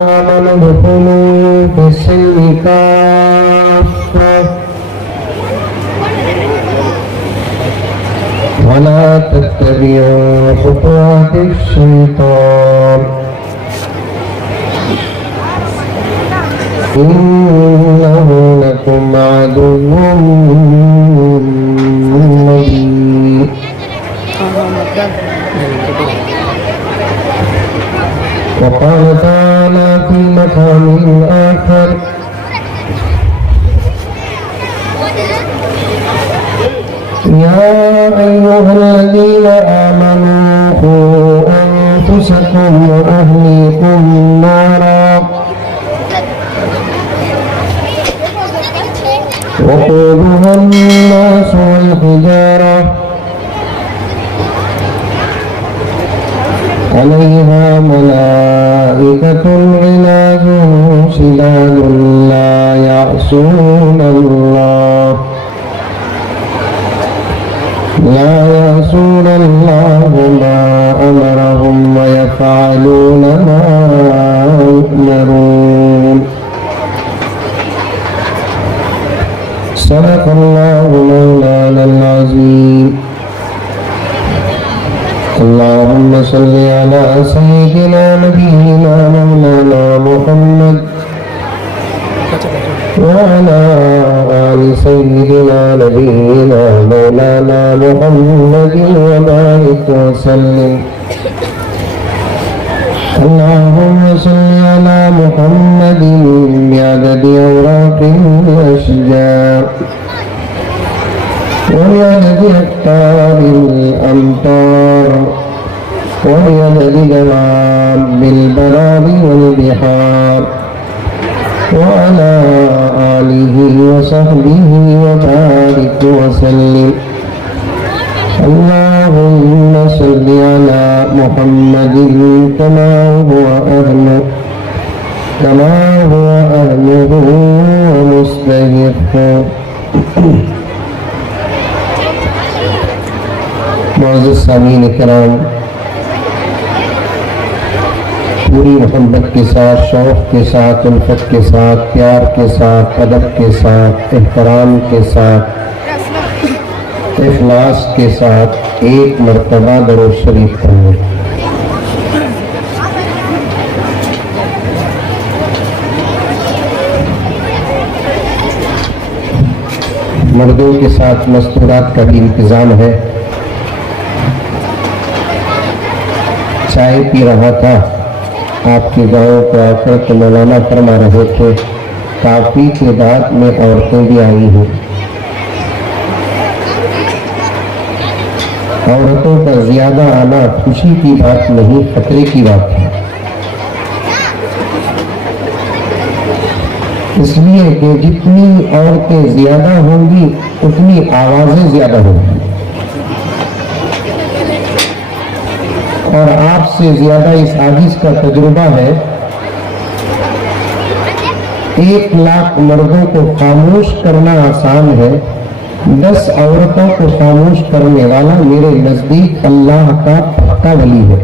آمنوا ادخلوا في السلم كافة ولا تتبعوا خطوات الشيطان إنه لكم عدو مبين. وقال تعالى في مقام آخر يا أيها الذين آمنوا قوا أنفسكم وأهليكم نارا وقودها الناس والحجارة عليها ملائكة غلاظ شداد لا يعصون الله ما أمرهم ويفعلون ما يؤمرون. صدق الله مولانا العظيم. اللهم صل على سيدنا نبينا مولانا محمد وعلى آل سيدنا نبينا مولانا محمد وبارك وسلم. اللهم صل على محمد بعدد أوراق الأشجار وبعدد أقطار الأمطار وبعدد دواب البرار والبحار وعلى آله وصحبه وبارك وسلم. اللهم صل على محمد كما هو أهله ومستحقه. معزز سامعین کرام، پوری محبت کے ساتھ، شوق کے ساتھ، الفت کے ساتھ، پیار کے ساتھ، ادب کے ساتھ، احترام کے ساتھ، اخلاص کے ساتھ ایک مرتبہ درود شریف پڑھیں۔ مردوں کے ساتھ مستورات کا بھی انتظام ہے۔ چائے پی رہا تھا، آپ کے گاؤں کو آ کر تو مولانا فرما رہے تھے کافی تعداد میں عورتیں بھی آئی ہیں۔ عورتوں کا زیادہ آنا خوشی کی بات نہیں، خطرے کی بات ہے، اس لیے کہ جتنی عورتیں زیادہ ہوں گی اتنی آوازیں زیادہ ہوں گی، اور آپ سے زیادہ اس حدیث کا تجربہ ہے۔ 1,00,000 مردوں کو خاموش کرنا آسان ہے، 10 عورتوں کو خاموش کرنے والا میرے نزدیک اللہ کا پکا ولی ہے۔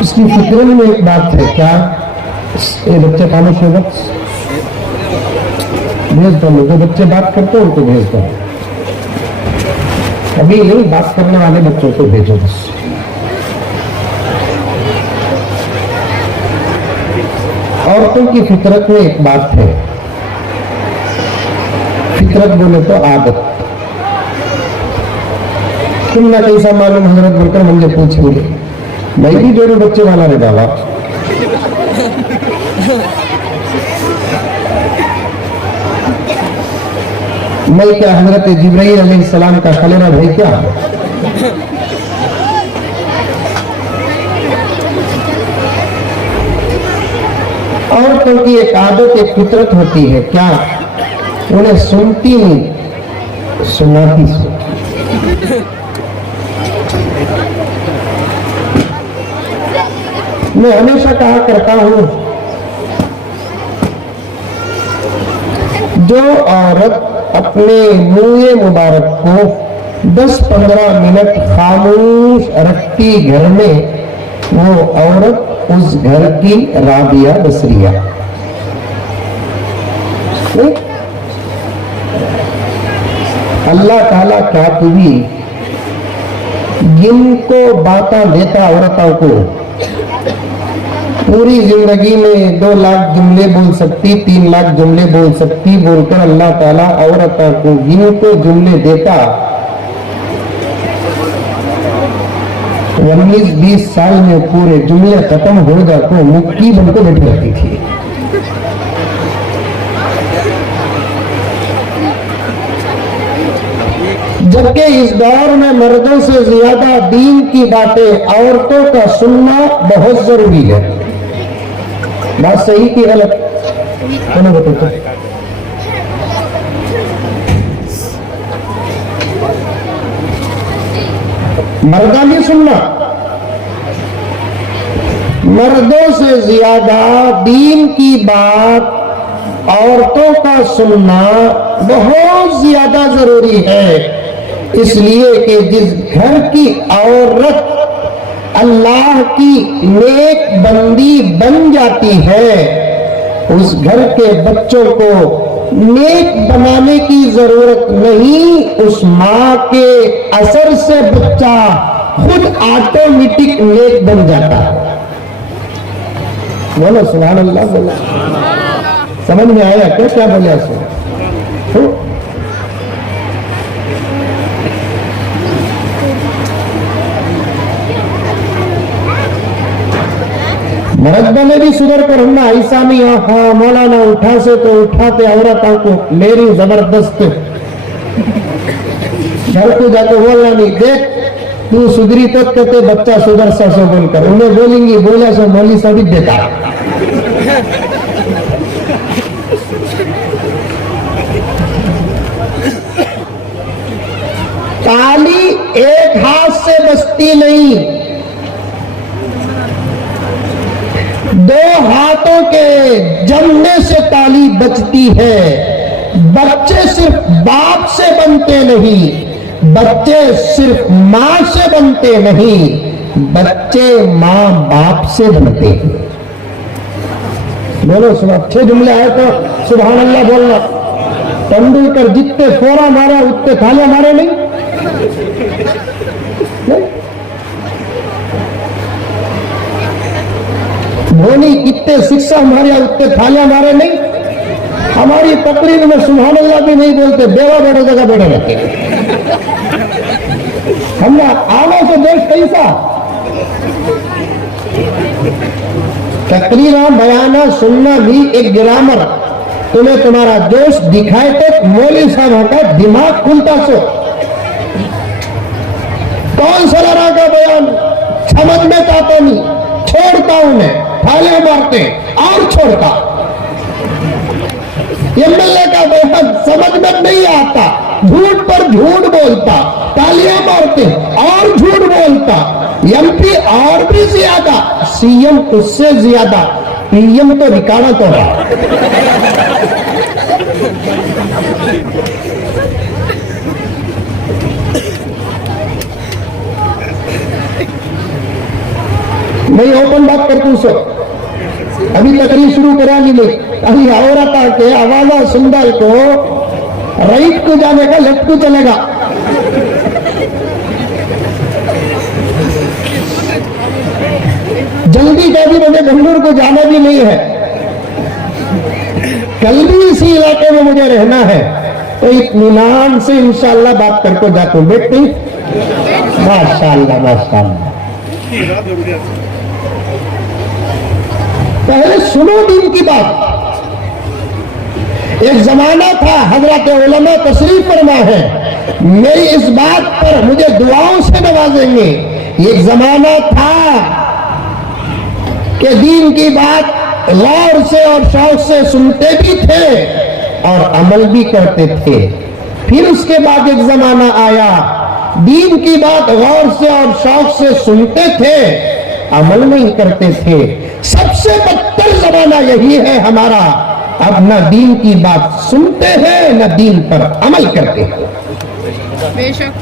اس کی فطرت میں ایک بات ہے، کیا یہ بچے خاموش ہوگا؟ بھیج دو، جو بچے بات کرتے ہیں ان کو بھیج دو، ابھی نہیں، بات کرنے والے بچوں کو بھیجو بس۔ عورتوں کی فطرت میں ایک بات ہے، فطرت بولے تو عادت، تم نہ کیسا معلوم حضرت بول کر مجھے پوچھیں گے، میں بھی دونوں بچے والا رہے بابا، میں کیا حضرت جبرائیل علیہ السلام کا خلیرہ بھائی کیا؟ عورتوں کی ایک عادت، ایک فطرت ہوتی ہے، کیا انہیں سنتی نہیں، سناتی سنتی۔ میں ہمیشہ کہا کرتا ہوں، جو عورت اپنے منہ مبارک کو 10-15 मिनट खामोश रखती घर में वो औरत उस घर की राबिया बसरिया। अल्लाह ताला क्या भी जिनको बातें देता औरतों को, पूरी जिंदगी में 2 लाख जुमले बोल सकती, 3 लाख जुमले बोल सकती, बोलकर अल्लाह ताला औरतों को जिनको जुमले देता 19-20 साल में पूरे जुमले खत्म हो जाते, मुक्की बनकर बैठी रहती थी। जबकि इस दौर में मर्दों से ज्यादा दीन की बातें औरतों का सुनना बहुत जरूरी है। बात सही की गलत? कौन बताता? मर्दा नहीं सुनना, मर्दों से ज्यादा दीन की बात औरतों का सुनना बहुत ज्यादा जरूरी है। इसलिए कि जिस घर की औरत अल्लाह की नेक बंदी बन जाती है, उस घर के बच्चों को नेक बनाने की जरूरत नहीं, उस माँ के असर से बच्चा खुद ऑटोमेटिक नेक बन जाता है। बोलो सुभान अल्लाह। बोलो, समझ में आया क्या क्या बोले? ऐसे मर्द ने भी सुधर कर हमने ऐसा नहीं, हाँ मौलाना उठा से तो उठाते औरतों को मेरी जबरदस्त घर को जाके बोलना नहीं, देख तू सुधरी तो कहते बच्चा सुधर सा से बोलकर उन्हें बोलेंगी, बोला सो मौली सा भी देता। ताली एक हाथ से बजती नहीं, 2 हाथों के जमने से ताली बजती है। बच्चे सिर्फ बाप से बनते नहीं, बच्चे सिर्फ माँ से बनते नहीं, बच्चे माँ बाप से बनते हैं। बोलो सुबह अच्छे जुमले आए तो सुभान अल्लाह बोलना। तेंदुलकर जितने फोरा मारा उतने थालियां मारे नहीं, धोनी कितने शिक्षा मारे उतने थालियां मारे नहीं। हमारी तकरीर में सुभान अल्लाह भी नहीं बोलते, बेवा बैठे जगह बैठे रहते। हमने आवा से देश कैसा तकरीरा बयाना सुनना भी एक ग्रामर, तुम्हें तुम्हारा जोश दिखाए तो मौलवी साहब का दिमाग खुलता सो। कौन सा लड़ा का बयान समझ में आता नहीं, छोड़ता उन्हें, थाले मारते और छोड़ता। एमएलए का बयान समझ में नहीं आता, झूठ पर झूठ बोलता, तालियां मारते और झूठ बोलता। एमपी और भी ज्यादा, सीएम उससे ज्यादा, पीएम तो रिकाना तो रहा। मैं ओपन बात करता हूं सर, अभी तकरीर शुरू करा ली नहीं, अभी औरता के आवाजा सुंदर को राइट को जाने का लेफ्ट को चलेगा। जल्दी का भी मुझे बेंगलुरु को जाना भी नहीं है, कल भी इसी इलाके में मुझे रहना है, तो इत्मीनान से इंशाअल्लाह बात करके जाता हूं। बेटी माशाअल्लाह माशाअल्लाह। पहले सुनो दीन की बात। एक जमाना था, हजरत उलमा तशरीफ फरमा है, मेरी इस बात पर मुझे दुआओं से नवाजेंगे। एक जमाना था कि दीन की बात गौर से और शौक से सुनते भी थे और अमल भी करते थे। फिर उसके बाद एक जमाना आया, दीन की बात गौर से और शौक से सुनते थे, अमल नहीं करते थे। सबसे बदतर जमाना यही है हमारा, अब न दीन की बात सुनते हैं न दीन पर अमल करते हैं। बेशक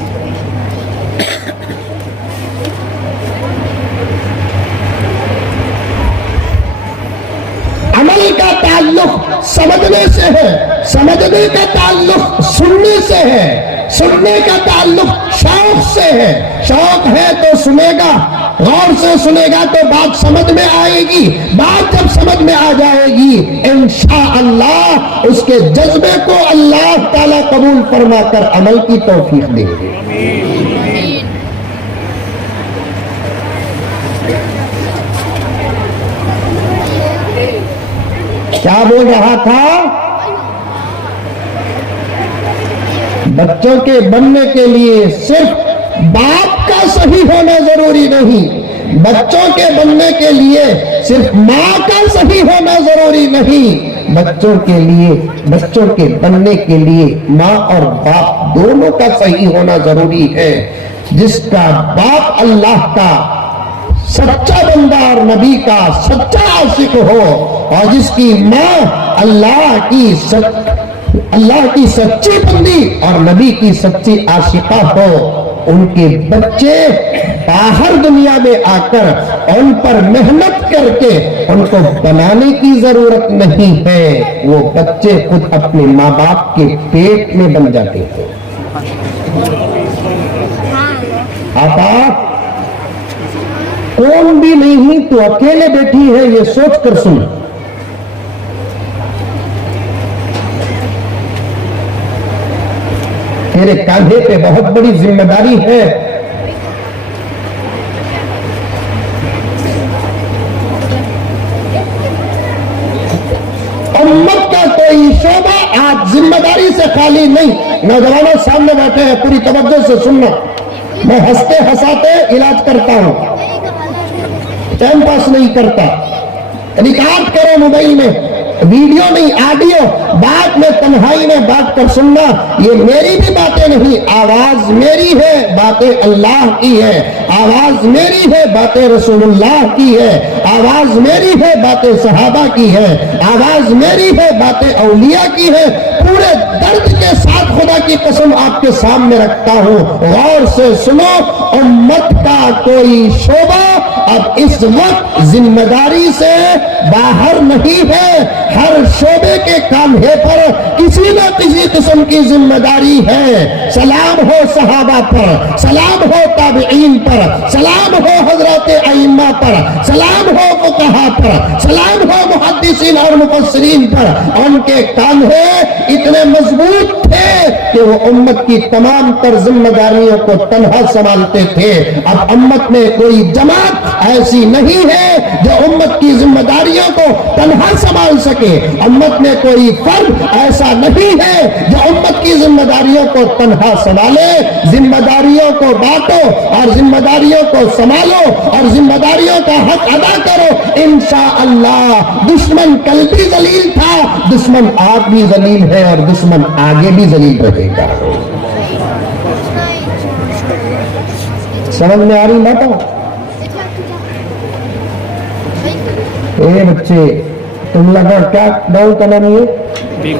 سمجھنے سے ہے، سمجھنے کا تعلق سننے سے ہے، سننے کا تعلق شوق سے ہے، شوق ہے تو سنے گا، غور سے سنے گا تو بات سمجھ میں آئے گی، بات جب سمجھ میں آ جائے گی انشاءاللہ اس کے جذبے کو اللہ تعالیٰ قبول فرما کر عمل کی توفیق دے گے۔ کیا بول رہا تھا؟ بچوں کے بننے کے لیے صرف باپ کا صحیح ہونا ضروری نہیں، بچوں کے بننے کے لیے صرف ماں کا صحیح ہونا ضروری نہیں، بچوں کے بننے کے لیے ماں اور باپ دونوں کا صحیح ہونا ضروری ہے۔ جس کا باپ اللہ کا سچا بندہ اور نبی کا سچا عاشق ہو، اور جس کی ماں اللہ کی سچی بندی اور نبی کی سچی عاشقہ ہو، ان کے بچے باہر دنیا میں آ کر ان پر محنت کر کے ان کو بنانے کی ضرورت نہیں ہے، وہ بچے خود اپنے ماں باپ کے پیٹ میں بن جاتے ہیں۔ آپا کون بھی نہیں تو اکیلے بیٹھی ہے، یہ سوچ کر سن۔ تیرے کاندھے پہ بہت بڑی ذمہ داری ہے، امت کا کوئی شعبہ آج ذمہ داری سے خالی نہیں۔ نوجوانوں سامنے بیٹھے ہیں، پوری توجہ سے سننا، میں ہنستے ہنساتے علاج کرتا ہوں، ٹائم پاس نہیں کرتا۔ ریکارڈ کرو موبائل میں، ویڈیو نہیں آڈیو، بات میں تنہائی میں بیٹھ کر سننا۔ یہ میری بھی باتیں نہیں، آواز میری ہے، باتیں اللہ کی ہے، آواز میری ہے، باتیں رسول اللہ کی ہے، آواز میری ہے، باتیں صحابہ کی ہے، آواز میری ہے، باتیں اولیاء کی ہے۔ پورے درد کے ساتھ خدا کی قسم آپ کے سامنے رکھتا ہوں، غور سے سنو۔ امت کا کوئی شعبہ اب اس وقت ذمہ داری سے باہر نہیں ہے، ہر شعبے کے کاندھے پر کسی نہ کسی قسم کی ذمہ داری ہے۔ سلام ہو صحابہ پر، سلام ہو تابعین پر، سلام ہو حضرات ائمہ پر، سلام ہو فقہا پر، سلام ہو محدثین اور مفسرین پر۔ ان کے کاندھے اتنے مضبوط تھے کہ وہ امت کی تمام تر ذمہ داریوں کو تنہا سنبھالتے تھے۔ اب امت میں کوئی جماعت ایسی نہیں ہے جو امت کی ذمہ داریوں کو تنہا سنبھال سکے، امت میں کوئی فرد ایسا نہیں ہے جو امت کی ذمہ داریوں کو تنہا سنبھالے۔ ذمہ داریوں کو بانٹو اور ذمہ داریوں کو سنبھالو اور ذمہ داریوں کا حق ادا کرو، انشاءاللہ۔ دشمن کل بھی ذلیل تھا، دشمن آج بھی ذلیل ہے اور دشمن آگے بھی ذلیل رہے گا۔ سمجھ میں آ رہی بات؟ اے بچے تم لگا کیا گاؤں کا نام ہے؟ بی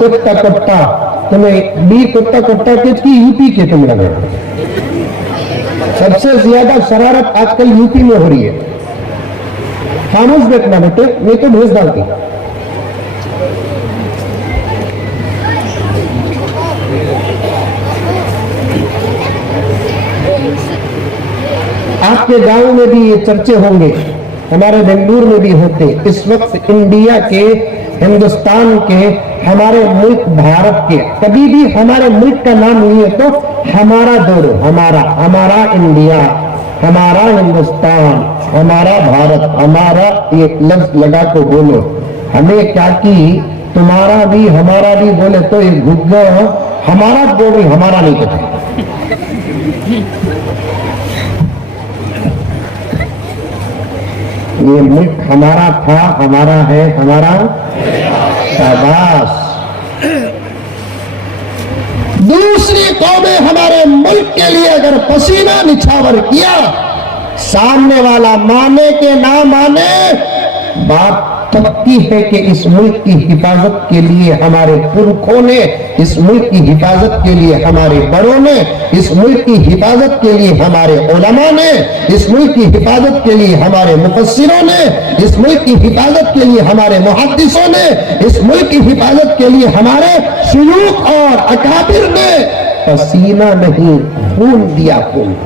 کتا کتا، تمہیں بی کتا کتا کس کی؟ یو پی کے تم لگا۔ سب سے زیادہ شرارت آج کل یو پی میں ہو رہی ہے۔ خاموش دیکھنا بیٹے، نہیں تو بھیج ڈالتی۔ آپ کے گاؤں میں بھی یہ چرچے ہوں گے، ہمارے بنگلور میں بھی ہوتے۔ اس وقت انڈیا کے، ہندوستان کے، ہمارے ملک بھارت کے، کبھی بھی ہمارے ملک کا نام نہیں ہے تو ہمارا دورو، ہمارا انڈیا، ہمارا ہندوستان، ہمارا بھارت، ہمارا یہ لفظ لگا کو بولو۔ ہمیں کیا کی تمہارا بھی ہمارا بھی بولے تو یہ گھگا ہمارا بولے، ہمارا نہیں کہتے۔ یہ ملک ہمارا تھا، ہمارا ہے، ہمارا شاباش۔ دوسری قومیں ہمارے ملک کے لیے اگر پسینہ نچھاور کیا، سامنے والا مانے کہ نہ مانے، بات पक्की है कि इस मुल्क की हिफाजत के लिए हमारे पुरखों ने, इस मुल्क की हिफाजत के लिए हमारे बड़ों ने, इस मुल्क की हिफाजत के लिए हमारे उलमा ने, इस मुल्क की हिफाजत के लिए हमारे मुफस्सिरों ने, इस मुल्क की हिफाजत के लिए हमारे मुहद्दिसों ने, इस मुल्क की हिफाजत के लिए हमारे शुयूख और अकाबिर ने पसीना नहीं खून दिया। खून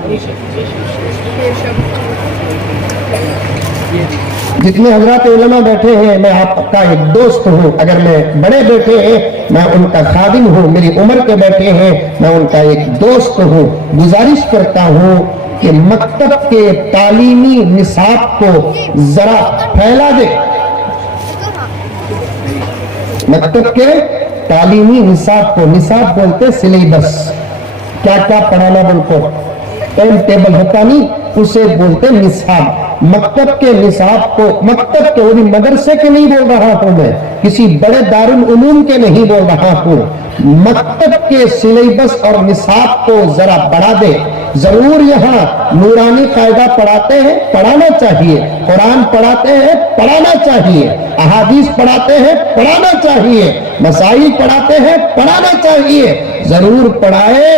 जितने हजरात उलमा बैठे हैं, मैं आपका एक दोस्त हूं। अगर मैं बड़े बैठे हैं, मैं उनका खादिम हूं। मेरी उम्र के बैठे हैं, मैं उनका एक दोस्त हूं। गुजारिश करता हूं कि मकतब के तालीमी निसाब को जरा फैला दे। मकतब के तालीमी निसाब को, निसाब बोलते सिलेबस, क्या क्या पढ़ाना बोलते, टाइम टेबल होता नहीं, उसे बोलते निसाब। मकतब के निसाब को, मकतब के, वो भी मदरसे के नहीं बोल रहा हूं मैं, किसी बड़े दारुल उलूम के नहीं बोल रहा हूं। मकतब के सिलेबस और निसाब को जरा बढ़ा दे। जरूर यहाँ नूरानी कायदा पढ़ाते हैं, पढ़ाना चाहिए। कुरान पढ़ाते हैं, पढ़ाना चाहिए। अहादीस पढ़ाते हैं, पढ़ाना चाहिए। मसाइल पढ़ाते हैं, पढ़ाना चाहिए। जरूर पढ़ाए,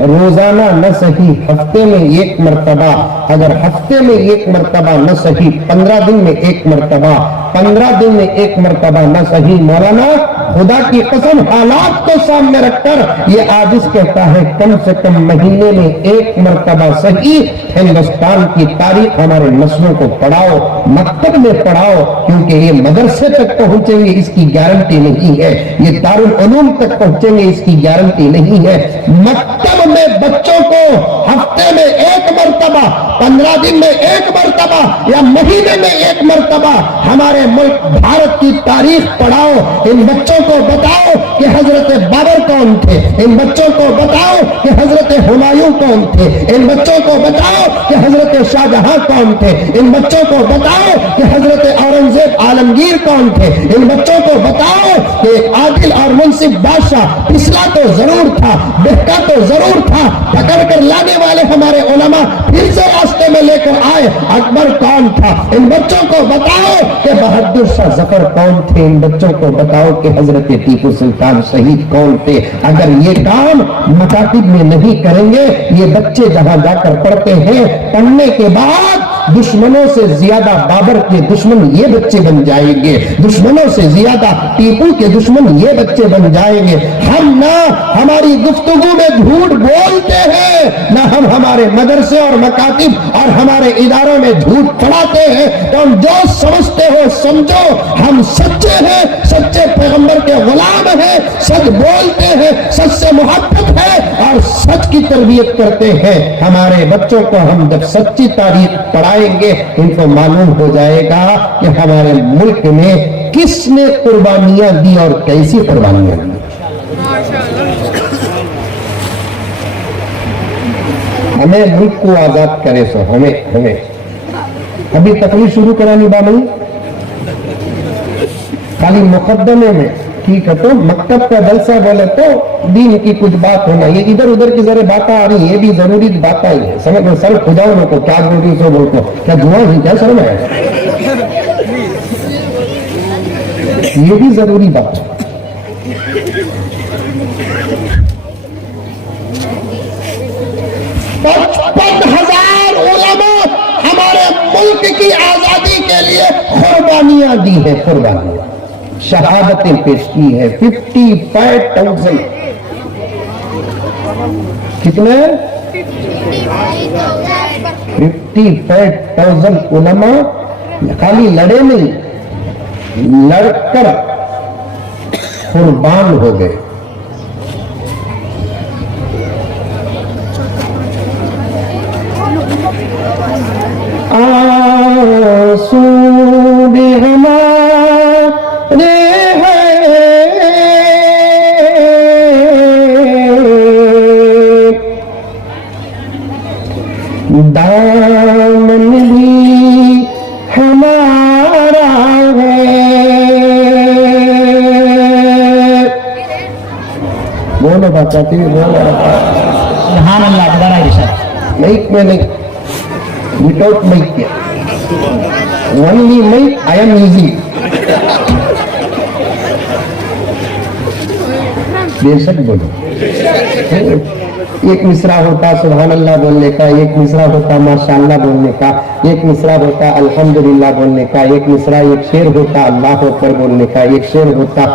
रोजाना न सही हफ्ते में एक मर्तबा, अगर हफ्ते में एक मर्तबा न सही 15 दिन में एक मर्तबा, 15 दिन में एक मर्तबा न सही। मौलाना खुदा की कसम हालात को सामने रखकर ये आजिज कहता है, कम से कम महीने में एक मर्तबा सही हिंदुस्तान की तारीख हमारे नस्लों को पढ़ाओ, मकतब में पढ़ाओ, क्योंकि ये मदरसे तक पहुंचेंगे इसकी गारंटी नहीं है, ये दारुल उलूम तक पहुंचेंगे इसकी गारंटी नहीं है। मकतब में बच्चों को हफ्ते में एक मर्तबा, 15 दिन में एक मर्तबा या महीने में एक मर्तबा हमारे मुल्क भारत की तारीख पढ़ाओ। इन बच्चों को बताओ कि हजरत बाबर कौन थे, इन बच्चों को बताओ कि हजरत हुमायूं कौन थे, इन बच्चों को बताओ कि हजरत शाहजहां कौन थे, इन बच्चों को बताओ कि हजरत औरंगजेब आलमगीर कौन थे, इन बच्चों को बताओ कि आदिल और मुंसिफ बादशाह पिछला तो जरूर था, बहका तो जरूर था, पकड़ कर लाने वाले हमारे उलमा फिर से रास्ते में लेकर आए, अकबर कौन था। इन बच्चों को बताओ कि बहादुर शाह जफर कौन थे, इन बच्चों को बताओ कि हजरत टीपू सुल्तान शहीद कौन थे। अगर ये काम मकातिब में नहीं करेंगे, ये बच्चे जहां जाकर पढ़ते हैं, पढ़ने के बाद दुश्मनों से ज्यादा बाबर के दुश्मन ये बच्चे बन जाएंगे, दुश्मनों से ज्यादा टीपू के दुश्मन ये बच्चे बन जाएंगे। हम ना हमारी गुफ्तगू में झूठ बोलते हैं, ना हम हमारे मदरसे और मकातिब और हमारे इदारों में झूठ पढ़ाते हैं। तो हम जो समझते हो समझो, हम सच्चे हैं, सच्चे पैगंबर के गुलाम हैं, सच बोलते हैं, सच से मोहब्बत है और सच की तरबियत करते हैं। हमारे बच्चों को हम जब सच्ची तारीख पढ़ाएंगे, इनको मालूम हो जाएगा कि हमारे मुल्क में किसने कुर्बानियां दी और कैसी कुर्बानियां दी। हमें मुल्क को आजाद करे सो हमें अभी तकलीफ शुरू करानी बा नहीं, खाली मुकद्दमे में ठीक है। तो मकतब का जलसा बोले तो दीन की कुछ बात होना, ये इधर उधर की जरा बातें आ रही, ये भी जरूरी बात आई है। समझ में सर खुदाओं को क्या बोल रही सो बोल को क्या धुआं ही क्या सर में, ये भी जरूरी बात है। 55,000 उलमा हमारे मुल्क की आजादी के लिए कुर्बानियां दी है, कुर्बानियां शहादतें पेश की है। 55,000 कितने 55,000 उलमा खाली लड़े नहीं, लड़कर कुर्बान हो गए। आंसू भी हमारे दामन भी हमारा है। बोलो बताती बोलो माइक में नहीं, without mic, only mic I am using. बेशक बोलो। एक मिसरा होता सुभान अल्लाह बोलने का, एक मिसरा होता माशाअल्लाह बोलने का, एक मिसरा होता अल्हम्दुलिल्लाह बोलने का, एक मिसरा एक शेर होता अल्लाह अकबर बोलने का, एक शेर होता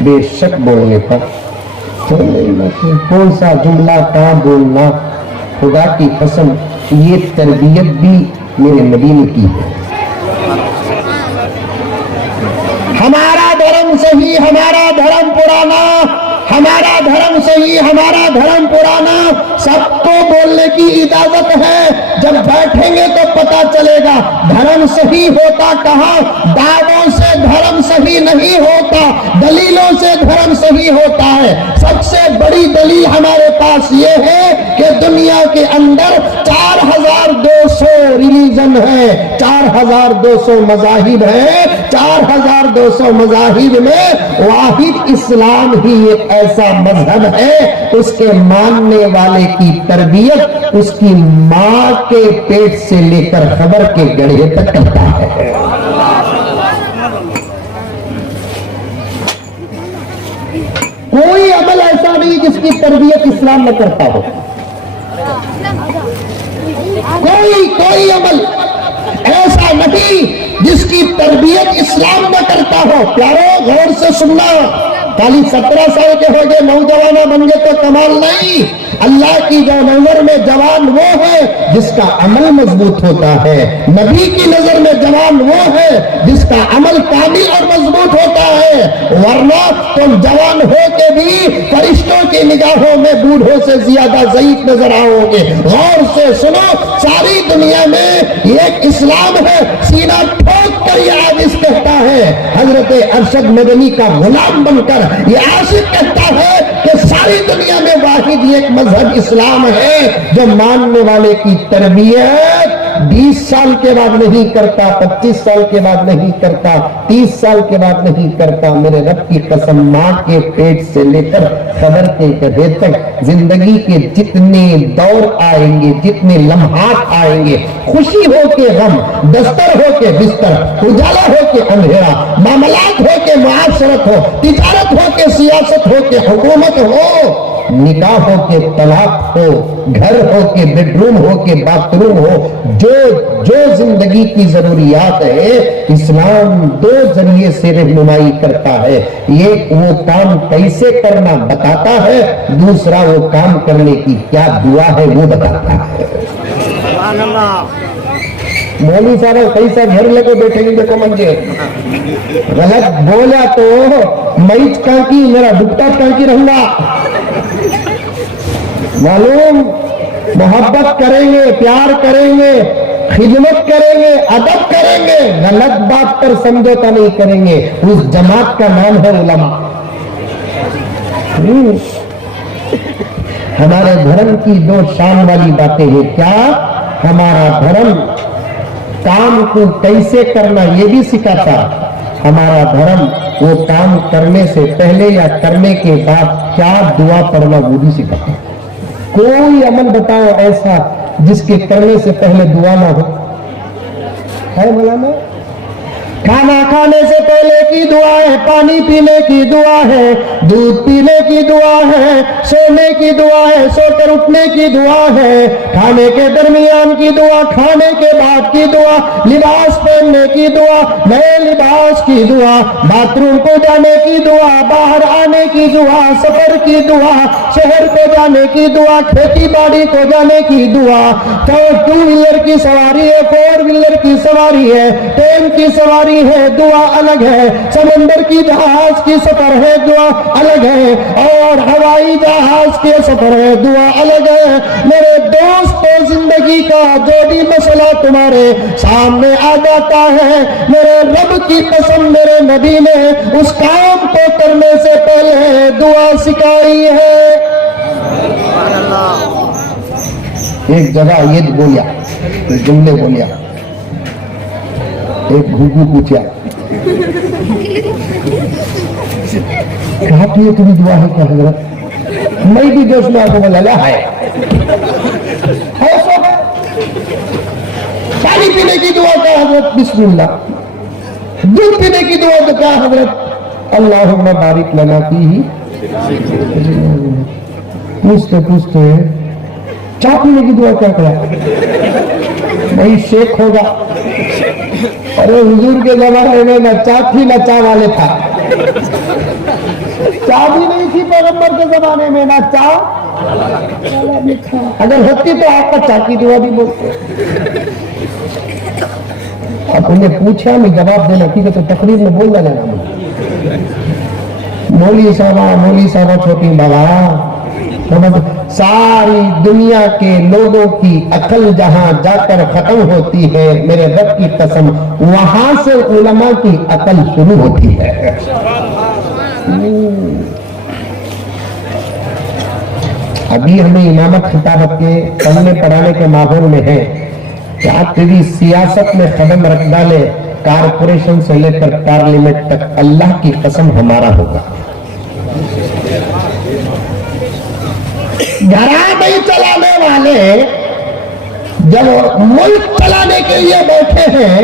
बेशक बोलने का। तो कौन सा जुमला कहाँ बोलना, खुदा की कसम ये तरबियत भी मेरे नबी ने की है। हमारा धर्म सही, हमारा धर्म पुराना, हमारा धर्म सही, हमारा धर्म पुराना, सबको बोलने की इजाजत है। जब बैठेंगे तो पता चलेगा धर्म सही होता कहाँ। दावों से धर्म सही नहीं होता, दलीलों से धर्म सही होता है। सबसे बड़ी दलील हमारे पास ये है कि दुनिया के अंदर 4200 रिलीजन है, 4200 मज़ाहिब है। 4200 मज़ाहिब में वाहिद इस्लाम ही एक ऐसा मजहब है उसके मानने वाले की तरबियत उसकी माँ के पेट से लेकर खबर के गड्ढे तक करता है। कोई अमल ऐसा नहीं जिसकी तरबियत इस्लाम न करता हो। कोई अमल ऐसा नहीं जिसकी तरबियत इस्लाम न करता हो। प्यारो गौर से सुनना, खाली 17 साल के हो गए नौजवाना बन गए तो कमाल नहीं। अल्लाह की जो नजर में जवान वो है जिसका अमल मजबूत होता है। नबी की नजर में जवान वो है जिसका अमल कामिल और मजबूत होता है। वरना तुम जवान हो के भी फरिश्तों की निगाहों में बूढ़ों से ज्यादा ज़ईफ नजर आओगे। गौर से सुनो, सारी दुनिया में एक इस्लाम है, सीना ठोक कर ये आदिश कहता है, हजरत अरशद मदनी का गुलाम बनकर ये आशिक कहता है कि सारी दुनिया में वाहिद एक मजहब इस्लाम है जो मानने वाले की तरबियत 20 साल के बाद नहीं करता, 25 साल के बाद नहीं करता, 30 साल के बाद नहीं करता। मेरे रब की कसम, माँ के पेट से लेकर कब्र के गड्ढे तक जिंदगी के जितने दौर आएंगे, जितने लम्हात आएंगे, खुशी हो के गम, दस्तर हो के बिस्तर, उजाला हो के अंधेरा, मामलात हो के मुआशरत हो, तिजारत हो के सियासत हो के हुकूमत हो, निकाह हो के तलाक हो, घर हो के बेडरूम हो के बाथरूम हो, जो जिंदगी की जरूरियात है इस्लाम 2 जरिए से रहनुमाई करता है। एक वो काम कैसे करना बताता है, दूसरा वो काम करने की क्या दुआ है वो बताता है। मौलवी साहब कैसा घर लेके बैठेंगे देखो मंजे, गलत बोला तो मैच कांकी मेरा दुपट्टा कांकी रहूंगा। मालूम, मोहब्बत करेंगे, प्यार करेंगे, खिदमत करेंगे, अदब करेंगे, गलत बात पर समझौता नहीं करेंगे। उस जमात का नाम है उलमा। हमारे धर्म की 2 शान वाली बातें हैं। क्या? हमारा धर्म काम को कैसे करना ये भी सिखाता। हमारा धर्म वो काम करने से पहले या करने के बाद क्या दुआ पढ़ना वो भी सिखाता। कोई अमल बताओ ऐसा जिसके करने से पहले दुआ ना हो, है मौलाना? खाना खाने से पहले की दुआ है, पानी पीने की दुआ है, दूध पीने की दुआ है, सोने की दुआ है, सोकर उठने की दुआ है, खाने के दरमियान की दुआ, खाने के बाद की दुआ, लिबास पहनने की दुआ, नए लिबास की दुआ, बाथरूम को जाने की दुआ, बाहर आने की दुआ, सफर की दुआ, शहर को जाने की दुआ, खेती बाड़ी को जाने की दुआ, तो 2 व्हीलर की सवारी है, 4 व्हीलर की सवारी है, ट्रेन की सवारी है, दुआ अलग है, समंदर की जहाज की सफर है, दुआ अलग है, और हवाई जहाज के सफर है, दुआ अलग है। मेरे दोस्तों, जिंदगी का जो भी मसला तुम्हारे सामने आ जाता है, मेरे रब की कसम, मेरे नबी ने उस काम को करने से पहले दुआ सिखाई है। एक जगह ये बोलिया, जुमले बोलिया, एक घुघू पूछा, कहा कि तुम्हें दुआ है क्या हजरत? मैं भी जोश में आपको बोला है पानी पीने की दुआ का हजरत बिस्मिल्लाह, दूध पीने की दुआ तो क्या हजरत अल्लाहुम्मा बारिक लना फीही। पूछते पूछते चाय पीने की दुआ क्या करा, वही शेख होगा। अरे हुजूर के जमाने में न चाय थी न चाय वाले था, चाय भी नहीं थी पैगंबर के जमाने में, ना चाय वाला भी था। अगर होती तो आपका चाय की दुआ भी बोलते। अब उन्हें पूछा मैं जवाब देना, ठीक है तो तकरीर में बोल देना मुझे। मौली साहबा छोटी बाबा, सारी दुनिया के लोगों की अकल जहां जाकर खत्म होती है, मेरे रब की कसम वहां से उलमा की अकल शुरू होती है। अभी हमें इमामत खिताबत के पढ़ने पढ़ाने के माहौल में है कि आप कभी सियासत में कदम रख डाले, कारपोरेशन से लेकर पार्लियामेंट तक, अल्लाह की कसम हमारा होगा। घराना नहीं चलाने वाले जब मुल्क चलाने के लिए बैठे हैं,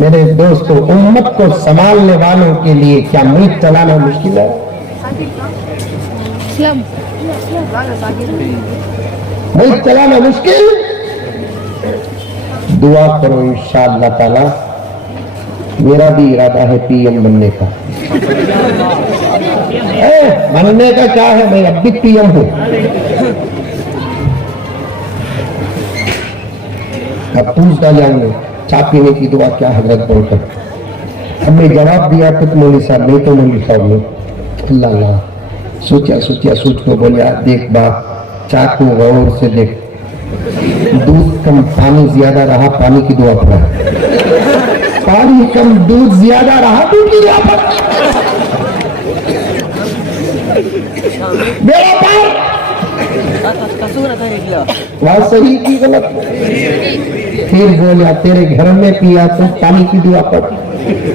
मेरे दोस्तों, उम्मत को संभालने वालों के लिए क्या मुल्क चलाना मुश्किल है? मुल्क चलाना मुश्किल? दुआ करो इंशाअल्लाह ताला, मेरा भी इरादा है पीएम बनने का। बनने का क्या है, मैं अब भी पीएम हूं। अब पूछ डालेंगे चाय पीने की दुआ क्या हजरत बोलकर, अब मैं जवाब दिया तो मौली साहब नहीं तो मौली साहब ने अल्लाह अल्लाह सोच को बोलिया, देख बा चाय को गौर से देख, दूध कम पानी ज्यादा रहा, पानी की दुआ पड़ा, पानी कम दूध ज्यादा रहा, दूध की दुआ पड़ा। मेरा पार बात सही की गलत? फिर बोला तेरे घर में पिया तो पानी की दुआ पड़,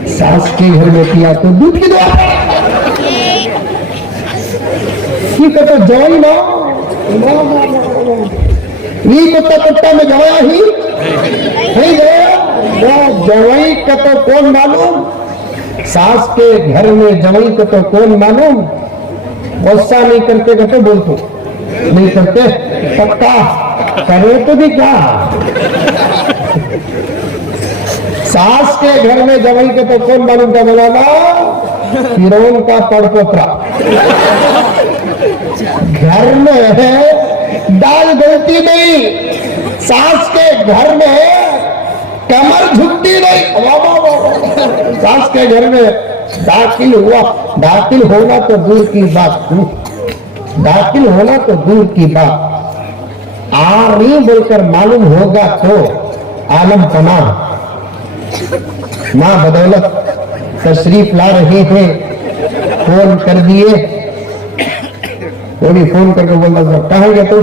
सास के घर में पिया तो दूध की दुआ पड़। तो जवाई ना कुत्ता में जवाया ही नहीं गया, जवाई का तो कौन मालूम, सास के घर में जवाई का तो कौन मालूम। गुस्सा नहीं करते कहते बोलते नहीं करते, पक्का करे तो भी क्या। सास के घर में जवाई के तो कौन मालूम था, बोला फिरौन का पड़पोतरा। घर में दाल गलती नहीं, सास के घर में कमर झुकती नहीं। सास के घर में दाखिल होना तो दूर की बात, दाखिल होना तो दूर की बात, आ नहीं बोलकर मालूम होगा तो आलम पना। मां बदौलत तशरीफ ला रहे हैं, फोन कर दिए, वो भी फोन करके बोल रहा कहाँ गया तो,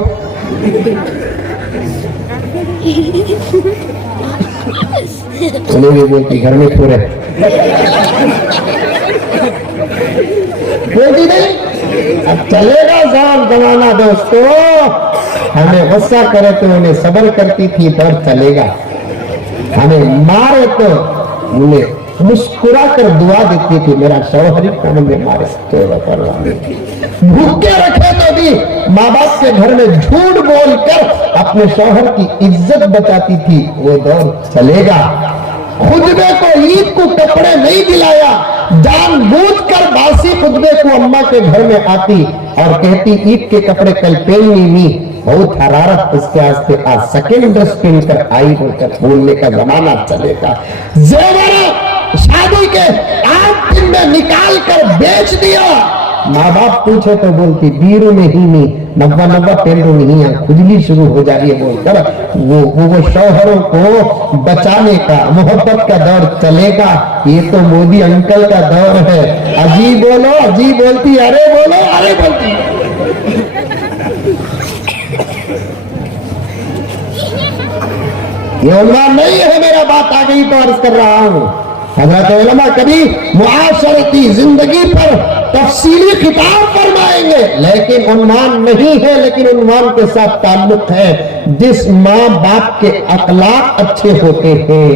बोलती घर में पूरे बोलती नहीं। अब चलेगा साहब जमाना दोस्तों, हमें गुस्सा करे तो उन्हें सब्र करती थी, दौर चलेगा। हमें मारे तो उन्हें मुस्कुरा कर दुआ देती थी, मेरा शौहर कौन में मारे भूखे रखे तो भी माँ बाप के घर में झूठ बोलकर अपने शौहर की इज्जत बचाती थी, वो दौर चलेगा। खुतबे को ईद को कपड़े नहीं दिलाया, जानबूझकर बासी खुतबे को अम्मा के घर में आती और कहती ईद के कपड़े कल पहनी नहीं, बहुत हरारत उसके आस्ते आज सेकेंड ड्रेस पहन कर आई बोलकर बोलने का जमाना चलेगा। जेवर शादी के 8 दिन में निकाल कर बेच दिया, माँ बाप पूछे तो बोलती बीरू में ही नहीं, नब्बा पेंडू नहीं है, खुजली शुरू हो जा रही है बोलकर वो शौहरों को बचाने का मोहब्बत का दौर चलेगा। ये तो मोदी अंकल का दौर है, अजी बोलो अजी बोलती, अरे बोलो अरे बोलती। ये उन्वान नहीं है, मेरा बात आ गई तो अर्ज कर रहा हूं। हज़रत उलमा कभी मुआशरती जिंदगी पर तफसीली किताब फरमाएंगे, लेकिन उन्वान नहीं है, लेकिन उन्वान के साथ ताल्लुक है। जिस माँ बाप के अखलाक अच्छे होते हैं,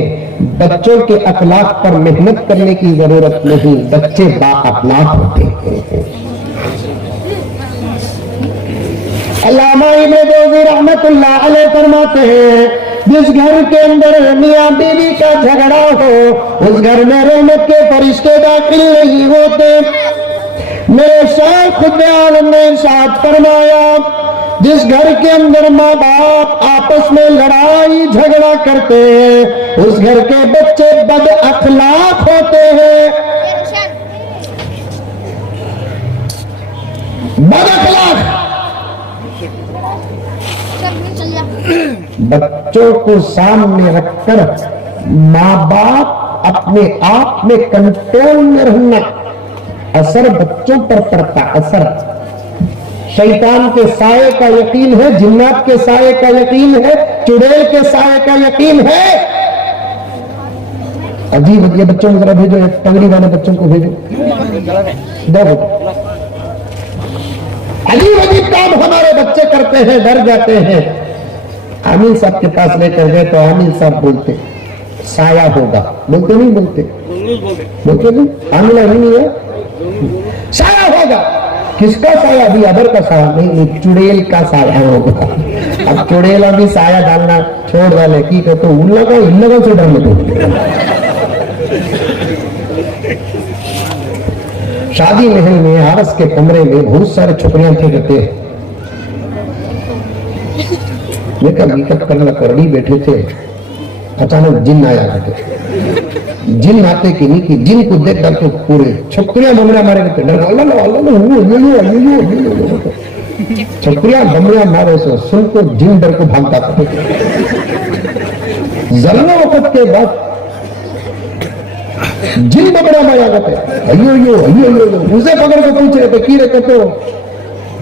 بچوں کے اخلاق پر محنت کرنے کی ضرورت نہیں، بچے با اخلاق ہوتے ہیں۔ علامہ ابن جوزی رحمت اللہ علیہ فرماتے ہیں جس گھر کے اندر میاں بیوی کا جھگڑا ہو اس گھر میں رحمت کے فرشتے داخل نہیں ہوتے۔ میرے شیخ خود عالم نے ارشاد فرمایا جس گھر کے اندر ماں باپ آپس میں لڑائی جھگڑا کرتے ہیں اس گھر کے بچے بد اخلاق ہوتے ہیں۔ بد اخلاق بچوں کو سامنے رکھ کر ماں باپ اپنے آپ میں کنٹرول میں رہنا، اثر بچوں پر پڑتا۔ اثر شیطان کے سائے کا یقین ہے، جنات کے سائے کا یقین ہے، چڑیل کے سائے کا یقین ہے۔ عجیب یہ بچوں کو ذرا بھیجو، پگڑی والے بچوں کو بھیجو، عجیب عجیب کام ہمارے بچے کرتے ہیں، ڈر جاتے ہیں۔ عامل صاحب کے پاس لے کر گئے تو عامل صاحب بولتے سایہ ہوگا، بولتے نہیں بولتے نہیں، عاملہ ہی نہیں ہے، سایہ ہوگا۔ کس کا سایہ؟ ابھی ادر کا سایہ نہیں، چڑیل کا سایہ ہوگا۔ اب چڑیل ابھی سایہ ڈالنا چھوڑ ڈالے کی کہتے ان لگا سے ڈرنے کو۔ شادی محل میں عرس کے کمرے میں بہت سارے چھپریاں تھے کرتے میک اپ کرنا کرڑی بیٹھے تھے، اچانک جن آیا کرتے۔ جن آتے کہ نہیں کہ جن کو دیکھ کر تو پورے چھپریاں بمڑیاں مارے کرتے، چھپریاں بمڑیاں مارے سے سن کو جن ڈر کو بھاگتا کرتے۔ ذرا وقت کے بعد جن بمڑیاں مارا کرتے، اسے پکڑ کے پوچھ رہے تھے کی رہتے تو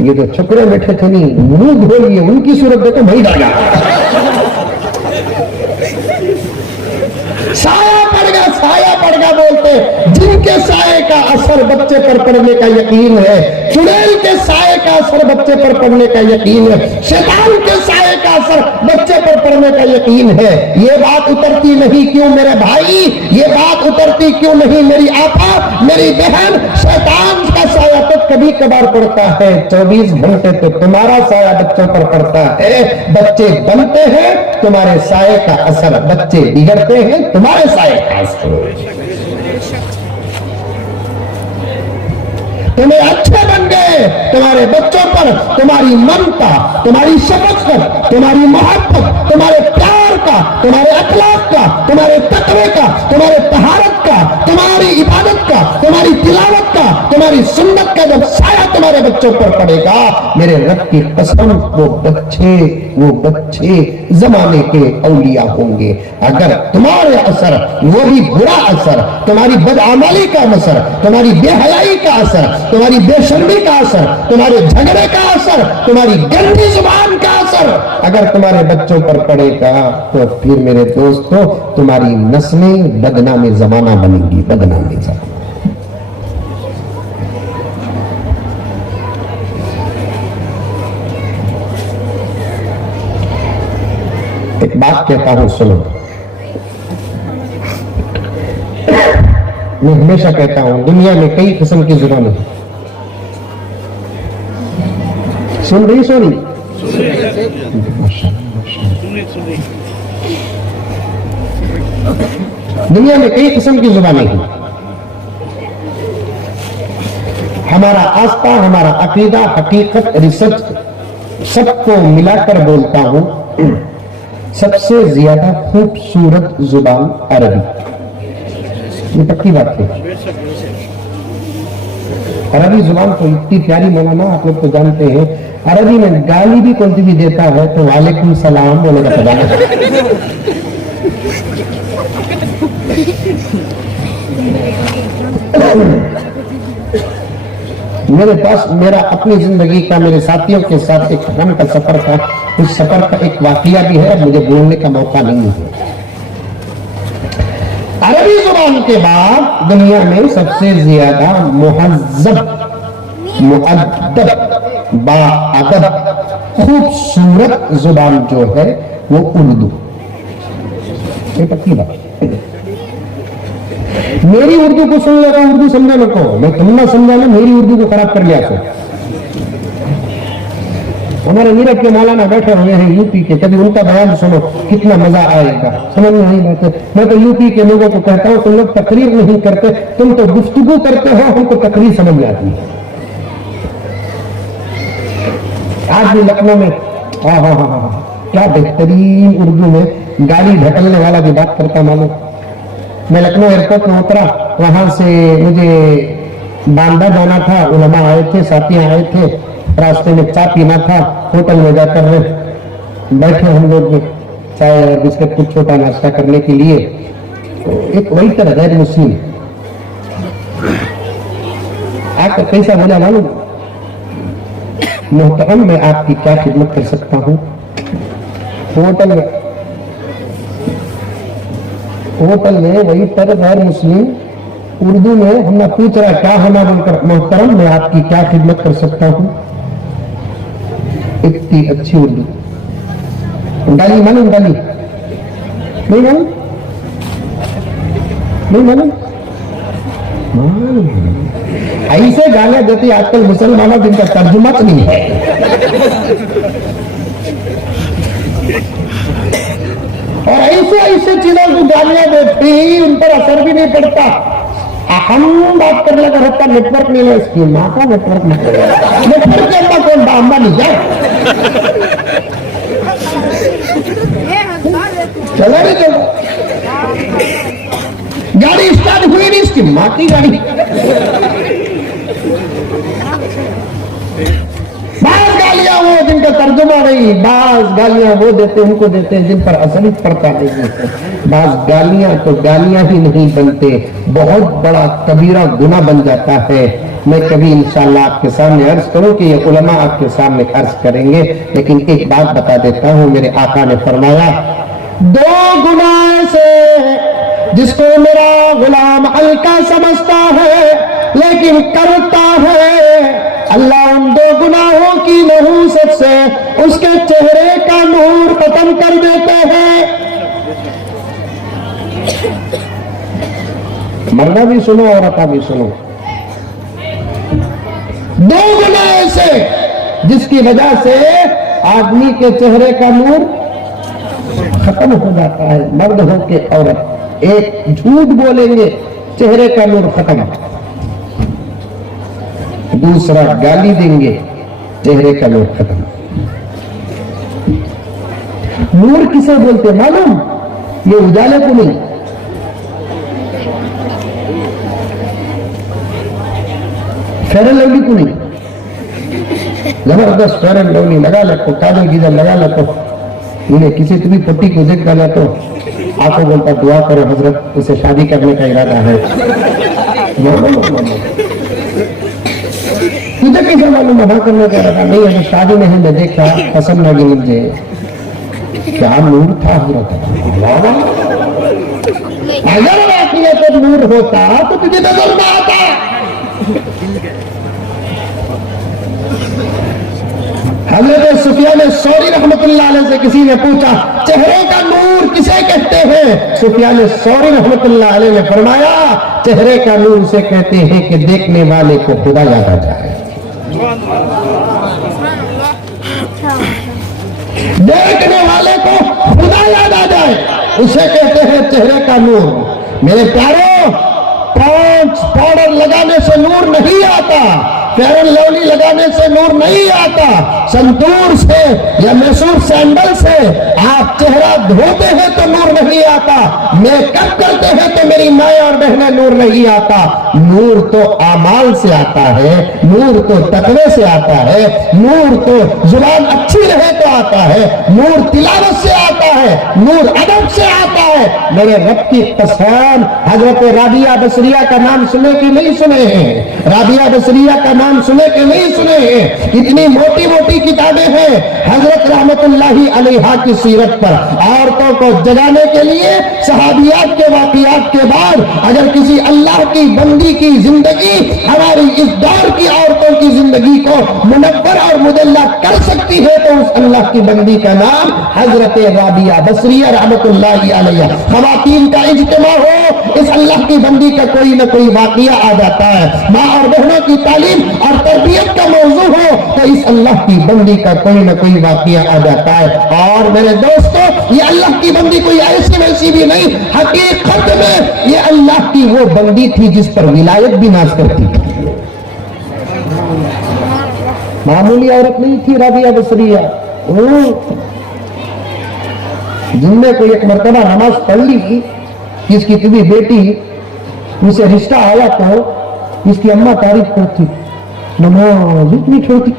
یہ تو چھپرے بیٹھے تھے نہیں، منہ دھو لیے، ان کی صورت دیکھو بھائی ڈالا۔ سایہ پڑ گیا بولتے، جن کے سائے کا اثر بچے پر پڑنے کا یقین ہے، چڑیل کے سائے کا اثر بچے پر پڑنے کا یقین ہے، شیطان کے سائے کا اثر بچے پر پڑنے کا یقین ہے۔ یہ بات اترتی نہیں کیوں میرے بھائی؟ یہ بات اترتی کیوں نہیں میری آپا، میری بہن؟ شیطان کا سایہ تو کبھی کبھار پڑتا ہے، 24 گھنٹے تو تمہارا سایہ بچوں پر پڑتا ہے۔ بچے بنتے ہیں تمہارے سائے کا اثر، بچے بگڑتے ہیں تمہارے سائے کا اثر۔ تمہیں اچھے بن گئے، تمہارے بچوں پر تمہاری ممتا، تمہاری شفقت، تمہاری محبت، تمہارے پیار کا، تمہارے اخلاق کا، تمہارے تقوی کا، تمہارے طہارت کا، تمہاری عبادت کا، تمہاری تلاوت کا، تمہاری سنت کا جب سایہ تمہارے بچوں پر پڑے گا، میرے رب کی قسم وہ بچے زمانے کے اولیاء ہوں گے۔ اگر تمہارے اثر وہ بھی برا اثر، تمہاری بدعملی کا اثر، تمہاری بے حیائی کا اثر، تمہاری بے شرمی کا اثر، تمہارے جھگڑے کا اثر، تمہاری گندی زبان کا اثر اگر تمہارے بچوں پر پڑے گا تو پھر میرے دوستو تمہاری نسلیں بدنام زمانہ بنیں گی، بدنام زمانہ۔ ایک بات کہتا ہوں سنو، میں ہمیشہ کہتا ہوں دنیا میں کئی قسم کی زبانیں ہیں، سن رہی سونی؟ دنیا میں کئی قسم کی زبانیں ہیں۔ ہمارا آستہ، ہمارا عقیدہ، حقیقت، ریسرچ سب کو ملا کر بولتا ہوں، سب سے زیادہ خوبصورت زبان عربی۔ یہ پکی بات ہے، عربی زبان کو اتنی پیاری مولانا آپ لوگ تو جانتے ہیں، عربی میں گالی بھی کوئی بھی دیتا ہے تو وعلیکم السلام بولے گا پتا نہیں۔ میرے پاس میرا اپنی زندگی کا میرے ساتھیوں کے ساتھ ایک غم کا سفر تھا، اس سفر کا ایک واقعہ بھی ہے، مجھے بولنے کا موقع نہیں ہے۔ عربی زبان کے بعد دنیا میں سب سے زیادہ مہذب، مؤدب، باادب، خوبصورت زبان جو ہے وہ اردو۔ یہ پکی بات، मेरी उर्दू को सुन लेगा, उर्दू समझाने को, मैं तुम ना समझाना, मेरी उर्दू को खराब कर लिया। सो हमारे मीरठ के मौलाना बैठे हुए हैं यूपी के, कभी उनका बयान सुनो, कितना मजा आएगा। समझ में नहीं आते। मैं तो यूपी के लोगों को कहता हूँ, तुम लोग तकरीर नहीं करते, तुम तो गुफ्तगू करते हो, हमको तकरीर समझ में आती है। आज भी लखनऊ में क्या बेहतरीन उर्दू में गाड़ी ढकलने वाला की बात करता मालूम। मैं लखनऊ एयरपोर्ट में उतरा, वहां से मुझे बांदा जाना था, उलमा आए थे, साथियां आए थे, रास्ते में चाय पीना था, होटल में जाकर बैठे हम लोग चाय और बिस्किट कुछ छोटा नाश्ता करने के लिए। तो एक वेटर गैर मुस्लिम आकर कैसा बोला मालूम, मोहतरम मैं आपकी क्या खिदमत कर सकता हूँ। होटल में वही पर गैर मुस्लिम उर्दू में हमने पूछ रहा क्या होना, बोलकर मोहतरम मैं आपकी क्या खिदमत कर सकता हूँ। इतनी अच्छी उर्दू। गाली मालूम, गाली नहीं मालूम, नहीं मालूम। ऐसे गाने देती आजकल मुसलमानों जिनका तर्जुमा नहीं है। और ऐसे ऐसे चीजों को गालियां देती, उन पर असर भी नहीं पड़ता। हम बात करने का होता नेटवर्क नहीं है, इसकी माँ का नेटवर्क नहीं है। नेटवर्क के अम्मा कौन था, अम्मा नहीं जाए चला नहीं चलो, गाड़ी स्टार्ट हुई नहीं, इसकी माँ की गाड़ी। बास गालियां वो जिनका तर्जुमा नहीं, बास गालियां वो देते उनको देते जिन पर असर पड़ता नहीं है। बास गालियां तो गालियां ही नहीं बनते, बहुत बड़ा कबीरा गुनाह बन जाता है। मैं कभी इंशाअल्लाह आपके सामने अर्ज करूं कि ये उलमा आपके सामने अर्ज करेंगे, लेकिन एक बात बता देता हूं, मेरे आका ने फरमाया, दो गुनाह से जिसको मेरा गुलाम हल्का समझता है लेकिन करता है, अल्लाह उन दो गुनाहों की नहूसत से उसके चेहरे का नूर खत्म कर देते हैं। मर्दा भी सुनो, औरता भी सुनो। दो गुनाह से जिसकी वजह से आदमी के चेहरे का नूर खत्म हो जाता है, मर्द हो के औरत। एक झूठ बोलेंगे, चेहरे का नूर खत्म। दूसरा गाली देंगे, चेहरे का नूर खत्म। नूर किसे बोलते मालूम? ये उजाले को नहीं, फेयर एंड लवली को नहीं। जबरदस्त फेयर एंड लवली लगा लो, काजल गीजल लगा लो, तो इन्हें किसी भी पट्टी को देख डाला तो आपको बोलता दुआ करो हजरत, उसे शादी करने का इरादा है। तुझे कैसे मालूम मना करने का इरादा नहीं है? शादी नहीं मैं देखा, पसंद लगी मुझे। क्या नूर था हजरत, अगर तो नूर होता तो तुझे नजर ना आता। हज़रत सुफियान सौरी रहमतुल्लाह अलैह से किसी ने पूछा चेहरे का नूर किसे कहते हैं? सुफियान सौरी रहमतुल्लाह अलैह ने फरमाया चेहरे का नूर उसे कहते हैं कि देखने वाले को खुदा याद आ जाए। देखने वाले को खुदा याद आ जाए, उसे कहते हैं चेहरे का नूर। मेरे प्यारों, पाउडर लगाने से नूर नहीं आता, फेयर एंड लवली लगाने से नूर नहीं आता, संतूर से या मैसूर सैंडल से आप चेहरा धोते हैं तो नूर नहीं आता, मेकअप करते हैं तो मेरी माए और बहनें नूर नहीं आता। नूर तो आमाल से आता है, नूर तो तकवे से आता है, नूर तो जुबान अच्छी रहे तो आता है, नूर तिलावत से आता है, नूर अदब से आता है। मेरे रब की कसम, हजरत राबिया बसरिया का नाम सुने कि नहीं सुने हैं? राबिया बसरिया का नाम सुने कि नहीं सुने हैं? इतनी मोटी मोटी किताबें हैं, حضرت رحمتullah علیہا کی سیرت پر عورتوں کو جگانے کے لیے صحابیات کے واقعات کے بعد اگر کسی اللہ کی بندی کی زندگی ہماری اس دور کی عورتوں کی زندگی کو منور اور مدلہ کر سکتی ہے تو اس اللہ کی بندی کا نام حضرت رابعہ بصریہ رحمتullah علیہا. خواتین کا اجتماع ہو, اس اللہ کی بندی کا کوئی نہ کوئی واقعہ آ جاتا ہے. ماں اور بہنوں کی تعلیم اور تربیت کا موضوع ہو تو اس اللہ کی بندی کا کوئی نہ کوئی واقعہ آ جاتا ہے. اور میرے دوستو, یہ اللہ کی بندی کوئی ایسی ویسی بھی نہیں, حقیقت میں یہ اللہ کی وہ بندی تھی جس پر ولایت بھی ناز کرتی تھی. معمولی عورت نہیں تھی رابعہ بصریہ. جن میں کوئی ایک مرتبہ نماز پڑھ لی, جس کی کبھی بیٹی اسے رشتہ آیا تو اس کی اماں تعریف کرتی, نماز اتنی چھوٹی,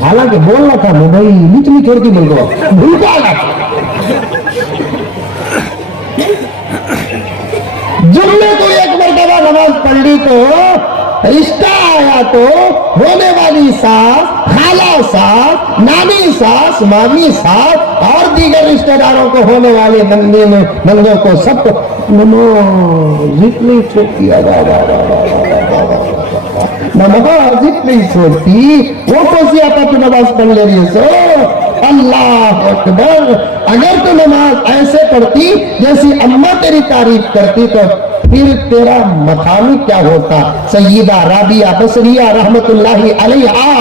حالانکہ بولنا تھا بھائی اتنی چھوٹی بول دو بھولتا آگا. جن میں کوئی ایک مرتبہ نماز پڑھ لی تو رشتہ آیا تو ہونے والی ساس, خالہ ساس, نانی ساس, مامی ساس اور دیگر رشتہ داروں کو ہونے والے نندوں کو سب کو نماز اتنی چھوٹی, نماز اتنی چھوٹی, وہ کیسی آتا تو نماز پڑھ لے رہی ہے. سو اللہ اکبر. اگر تو نماز ایسے پڑھتی جیسی اماں تیری تعریف کرتی تو پھر تیرا مقام کیا ہوتا. سیدہ رابعہ بصریہ رحمتullah علیہا,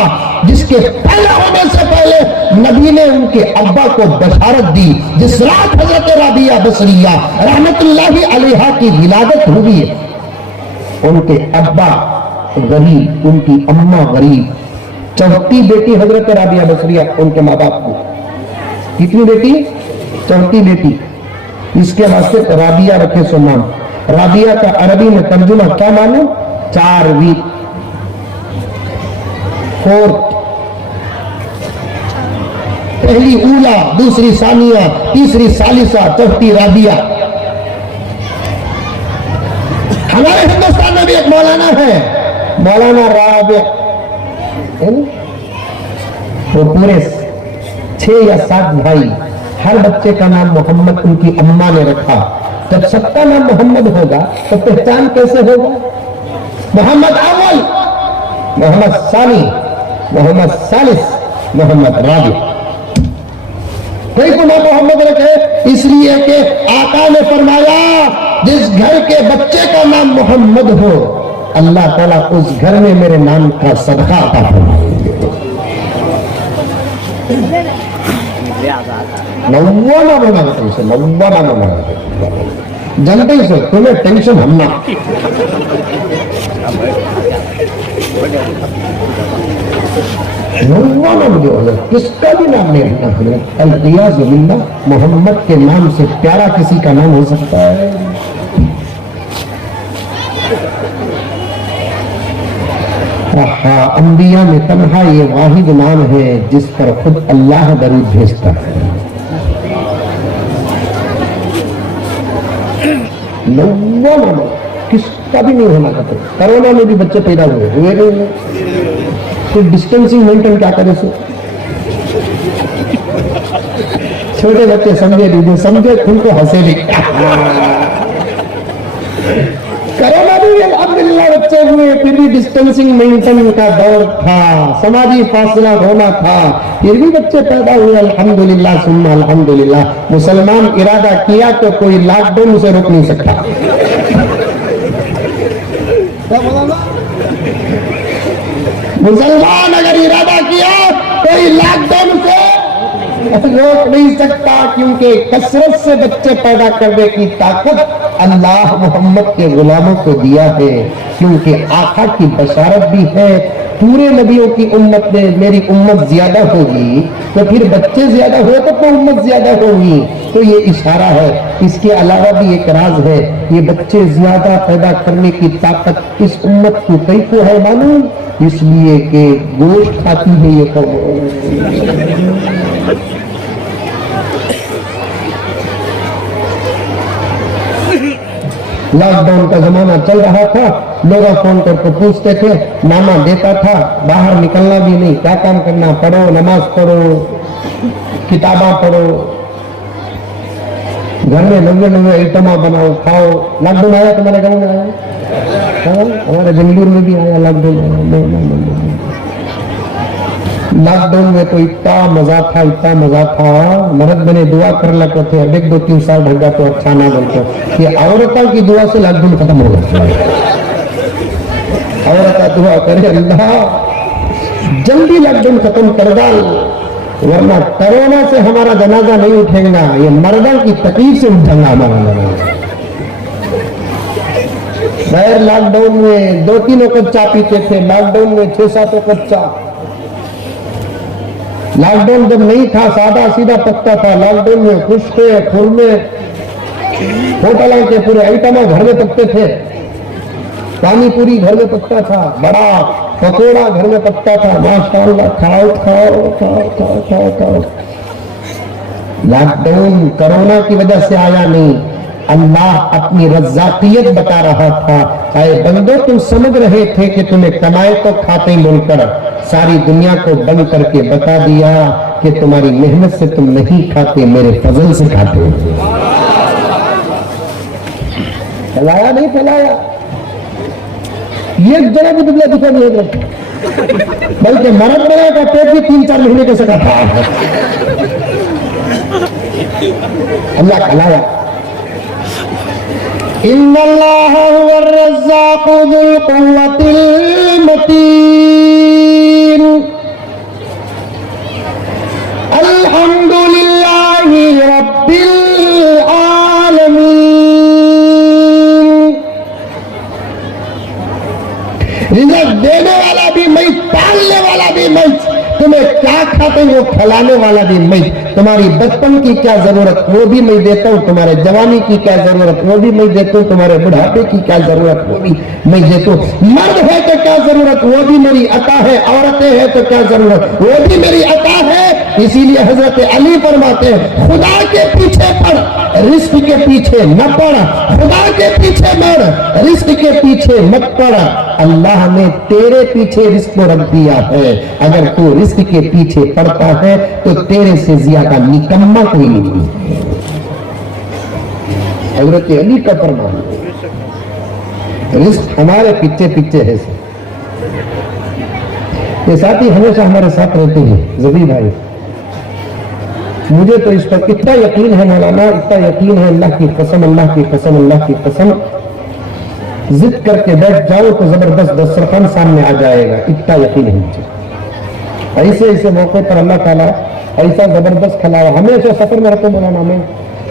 جس کے پیدا ہونے سے پہلے نبی نے ان کے ابا کو بشارت دی. جس رات حضرت رابعہ بصریہ رحمتullah علیہا کی ولادت ہوئی ہے, ان کے ابا غریب, ان کی اماں غریب. چوتھی بیٹی حضرت رابعہ بصریہ ان کے ماں باپ کو. کتنی بیٹی؟ چوتھی بیٹی. اس کے واسطے رابعہ رکھے سو نام. رابعہ کا عربی میں ترجمہ کیا مانو؟ چارویں, فورتھ. پہلی اولا, دوسری ثانیہ, تیسری ثالثہ, چوتھی رابعہ. ہمارے ہندوستان میں بھی ایک مولانا ہے, مولانا رابع. وہ پورے 6 یا 7 بھائی, ہر بچے کا نام محمد ان کی اماں نے رکھا. جب سب کا نام محمد ہوگا تو پہچان کیسے ہوگا؟ محمد اول, محمد ثانی, محمد ثالث, محمد رابع. کوئی کو نام محمد رکھے اس لیے کہ آقا نے فرمایا جس گھر کے بچے کا نام محمد ہو اللہ تعالیٰ اس گھر میں میرے نام کا صدقہ عطا فرمائے. نوانا بنا اسے, نوانا بنا جانتے ہی سر, تمہیں ٹینشن ہم نہ. نوانا مجھے حضرت کس کا بھی نام نہیں رکھنا. حضرت القیاض باللہ, محمد کے نام سے پیارا کسی کا نام ہو سکتا ہے؟ انبیاء میں تنہا یہ واحد نام ہے جس پر خود اللہ درود بھیجتا ہے. نوانا کس کا بھی نہیں ہونا چاہتے. کرونا میں بھی بچے پیدا ہوئے نہیں, پھر ڈسٹینسنگ مینٹین کیا کرے سو. چھوٹے بچے سمجھے نہیں, سمجھے ان کو ہنسے نہیں. کرونا بھی الحمدللہ بچے ہوئے, پھر بھی ڈسٹینسنگ مینٹین کا دور تھا, سماجی فاصلہ ہونا تھا, پھر بھی بچے پیدا ہوئے الحمدللہ ثم الحمدللہ. مسلمان ارادہ کیا تو کوئی لاک ڈاؤن اسے روک نہیں سکتا. مسلمان اگر ارادہ کیا کوئی لاک ڈاؤن سے روک نہیں سکتا, کیونکہ کثرت سے بچے پیدا کرنے کی طاقت اللہ محمد کے غلاموں کو دیا ہے. کیونکہ آقا کی بشارت بھی ہے, پورے نبیوں کی امت میں میری امت زیادہ ہوگی, تو پھر بچے زیادہ ہوئے تو امت زیادہ ہوگی. تو یہ اشارہ ہے. اس کے علاوہ بھی ایک راز ہے, یہ بچے زیادہ پیدا کرنے کی طاقت اس امت کو کئی کو ہے معلوم, اس لیے کہ گوشت کھاتی ہے یہ قوم. لاک ڈاؤن کا زمانہ چل رہا تھا, لوگ فون کر کے پوچھتے تھے, نامہ دیتا تھا, باہر نکلنا بھی نہیں, کیا کام کرنا, پڑھو نماز پڑھو, किताबा पढ़ो, घर में नवे नवे आइटमा बनाओ, खाओ। लॉकडाउन आया तुम्हारे गाँव में? आया? हमारे बेंगलुरु में भी आया लॉकडाउन। लॉकडाउन में तो इतना मजा था, इतना मजा था। मर्द मैंने दुआ कर लगे थे, अब 1-2-3 साल ढंगा तो अच्छा ना बोलते कि औरतों की दुआ से लॉकडाउन खत्म हो गया। औरत दुआ करे अल्लाह जल्दी लॉकडाउन खत्म कर डाल, वरना कोरोना से हमारा जनाजा नहीं उठेगा, ये मर्दों की तकलीफ से उठेगा हमारा जनाजा। खैर लॉकडाउन में 2-3 वक्त चा पीते थे, लॉकडाउन में 6-7 वक्त चा। लॉकडाउन जब नहीं था सादा सीधा पकता था, लॉकडाउन में खुशके खुरमे होटलों के पूरे आइटम घर में पकते थे। पानी पूरी घर में पकता था, बड़ा पकोड़ा घर में पकता था। माशाअल्लाह खाओ खाओ खाओ खाओ खाओ खाओ। लॉकडाउन कोरोना की वजह से आया नहीं, अल्लाह अपनी रज़ाकियत बता रहा था। ऐ बंदो तुम समझ रहे थे कि तुम्हें कमाए तो खाते ही बोलकर सारी दुनिया को बंद करके बता दिया कि तुम्हारी मेहनत से तुम नहीं खाते, मेरे फजल से खाते हो। फैलाया नहीं फैलाया, ये जरा भी दुबला दिखा नहीं है, बल्कि मरद बना का पेट भी 3-4 महीने के सका था। अल्लाह खिलाया। इन्नल्लाह हुवर रज़्ज़ाक़ु ज़ुल क़ुव्वतिल मतीन। अल्हम्दुलिल्लाहि रब्बिल आलमीन। रिज़्क़ देने वाला भी मैं, पालने वाला भी मैं, तुम्हें क्या खाते हो खिलाने वाला भी मैं, तुम्हारी बचपन की क्या जरूरत वो भी मैं देता हूँ, तुम्हारे जवानी की क्या जरूरत वो भी मैं देता हूँ, तुम्हारे बुढ़ापे की क्या जरूरत वो भी मैं देता हूँ। मर्द है तो क्या जरूरत वो भी मेरी अता है, औरतें हैं तो क्या जरूरत वो भी मेरी अता है। इसीलिए हजरत अली फरमाते हैं खुदा के पीछे पड़, रिस्क के पीछे न पड़, खुदा के पीछे मर, रिस्क के पीछे मत पड़। अल्लाह ने तेरे पीछे रिस्क को रख दिया है, अगर तू रिस्क के पीछे पड़ता है तो तेरे से ज्यादा निकम्मा कोई नहीं। हजरत अली का फरमान, रिस्क हमारे पीछे पीछे है। ये साथी हमेशा हमारे साथ रहते हैं ज़बी भाई। मुझे तो इस पर इतना यकीन है मौलाना, इतना यकीन है, अल्लाह की कसम, अल्लाह की कसम, अल्लाह की कसम, जिद करके बैठ जाओ तो जबरदस्त दस्तरखान सामने आ जाएगा, इतना यकीन है मुझे। ऐसे ऐसे मौके पर अल्लाह ताला ऐसा जबरदस्त खिलाया। हमेशा सफर में रहते मौलाना में।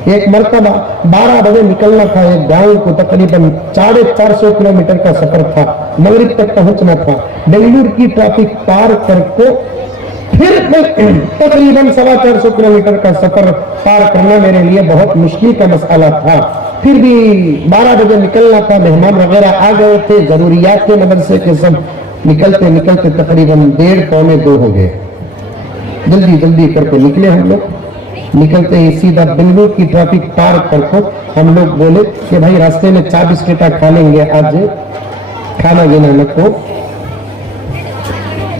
एक मरतबा 12 बजे निकलना था, एक गांव को तकरीबन 450 किलोमीटर का सफर था, मगरिब तक पहुंचना था। बेंगलुरु की ट्रैफिक पार करके फिर तकरीबन 425 किलोमीटर का सफर पार करना मेरे लिए बहुत मुश्किल का मसला था। फिर भी 12 बजे निकलना था, मेहमान वगैरह आ गए थे, जरूरियात के मदरसे के सब निकलते निकलते तकरीबन 1:30-2 हो गए। जल्दी जल्दी करके निकले हम लोग। निकलते ही सीधा बेंगलुरु की ट्रैफिक पार करके हम लोग बोले कि भाई रास्ते में 4 बिस्किट खा लेंगे, आज खाना गिना न को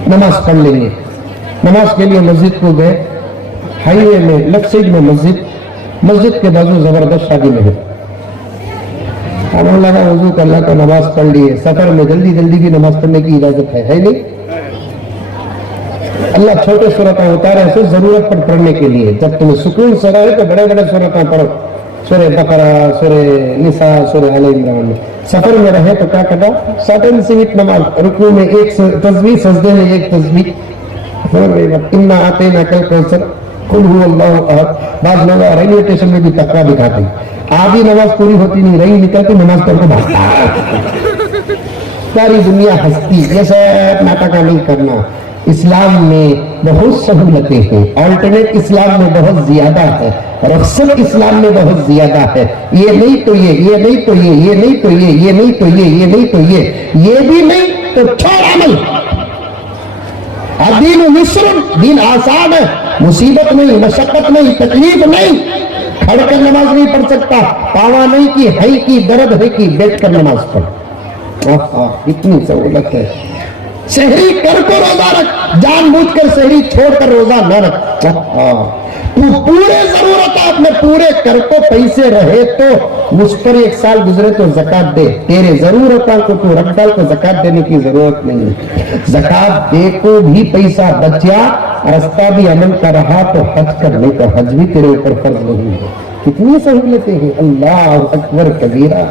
नमाज पढ़ लेंगे। नमाज के लिए मस्जिद को गए। हाईवे में लेफ्ट साइड में मस्जिद, मस्जिद के बाजू जबरदस्त शादी में है। हमें लगा वजू कर ला तो नमाज पढ़ लिए। सफर में जल्दी जल्दी भी नमाज पढ़ने की इजाजत है नहीं? अल्लाह छोटे सूरत उतारे ऐसे जरूरत पर पढ़ने के लिए। जब तुम्हें सुकून से रहे तो बड़े बड़े सूरत पढ़ो, सूरह बकरा, सूरह निसा, सूरह आले इमरान। सफर में रहे तो क्या करना, 7 मिनट नमाज, रुकू में 1 तस्बीह, सजदे में 1 तस्बीह, इन्ना आतेना कल कौसर, कुल हुवल्लाहु अहद। बाद लोग रेलवे स्टेशन में भी तकरा दिखाते, आधी नमाज पूरी होती नहीं, रही निकलती नमाज पढ़ के भागता। सारी दुनिया हंसती। ये सब नाटक नहीं करना। इस्लाम में बहुत सहूलतें हैं, ऑल्टरनेट इस्लाम में बहुत ज्यादा है, रख्सत इस्लाम में बहुत ज्यादा है। ये नहीं तो ये नहीं तो ये नहीं तो ये नहीं तो ये नहीं तो ये भी नहीं तो छोड़ अमल। दीन युस्र, दीन आसान है, मुसीबत नहीं, मशक्कत नहीं, तकलीफ नहीं। खड़ कर नमाज नहीं पढ़ सकता, पावा नहीं की, है की, दर्द है की, बैठ कर नमाज पढ़। इतनी सहूलत है। सहरी कर को रोजा रख, जानबूझकर सहरी छोड़कर रोजा न रख। تو پورے ضرورت اپنے پورے کر کو پیسے رہے تو مجھ پر 1 سال گزرے تو زکات دے، تیرے ضرورتوں کو تو رکھ ڈال، تو زکات دینے کی ضرورت نہیں ہے۔ زکات دے کو بھی پیسہ بچیا، رستہ بھی عمل کا رہا تو حج کرنے کا حج بھی تیرے اوپر فرض نہیں ہے۔ کتنی سہولتیں ہیں، اللہ اکبر کبیرہ۔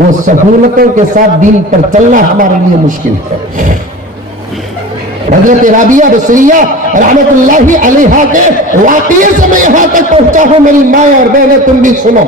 وہ سہولتوں کے ساتھ دین پر چلنا ہمارے لیے مشکل ہے۔ حضرت رابعہ بصریہ رحمت اللہ علیہا کے واقعے سے میں یہاں تک پہنچا ہوں، میری مائیں اور بہنیں تم بھی سنو،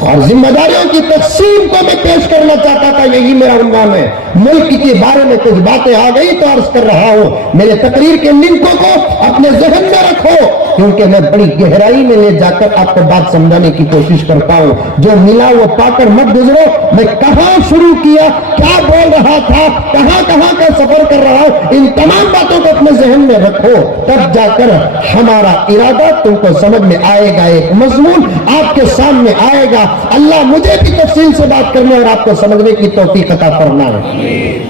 اور ذمہ داریوں کی تقسیم کو میں پیش کرنا چاہتا تھا، یہی میرا عنوان ہے۔ ملک کے بارے میں کچھ باتیں آ گئی تو عرض کر رہا ہوں، میرے تقریر کے لنکوں کو اپنے ذہن میں رکھو، کیونکہ میں بڑی گہرائی میں لے جا کر آپ کو بات سمجھانے کی کوشش کرتا ہوں۔ جو ملا وہ پا کر مت گزرو، میں کہاں شروع کیا، کیا بول رہا تھا، کہاں کہاں کا سفر کر رہا ہوں، ان تمام باتوں کو اپنے ذہن میں رکھو، تب جا کر ہمارا ارادہ تم کو سمجھ میں آئے گا، ایک مضمون آپ کے سامنے آئے گا۔ اللہ مجھے بھی تفصیل سے بات کرنے اور آپ کو سمجھنے کی توفیق عطا فرمائے۔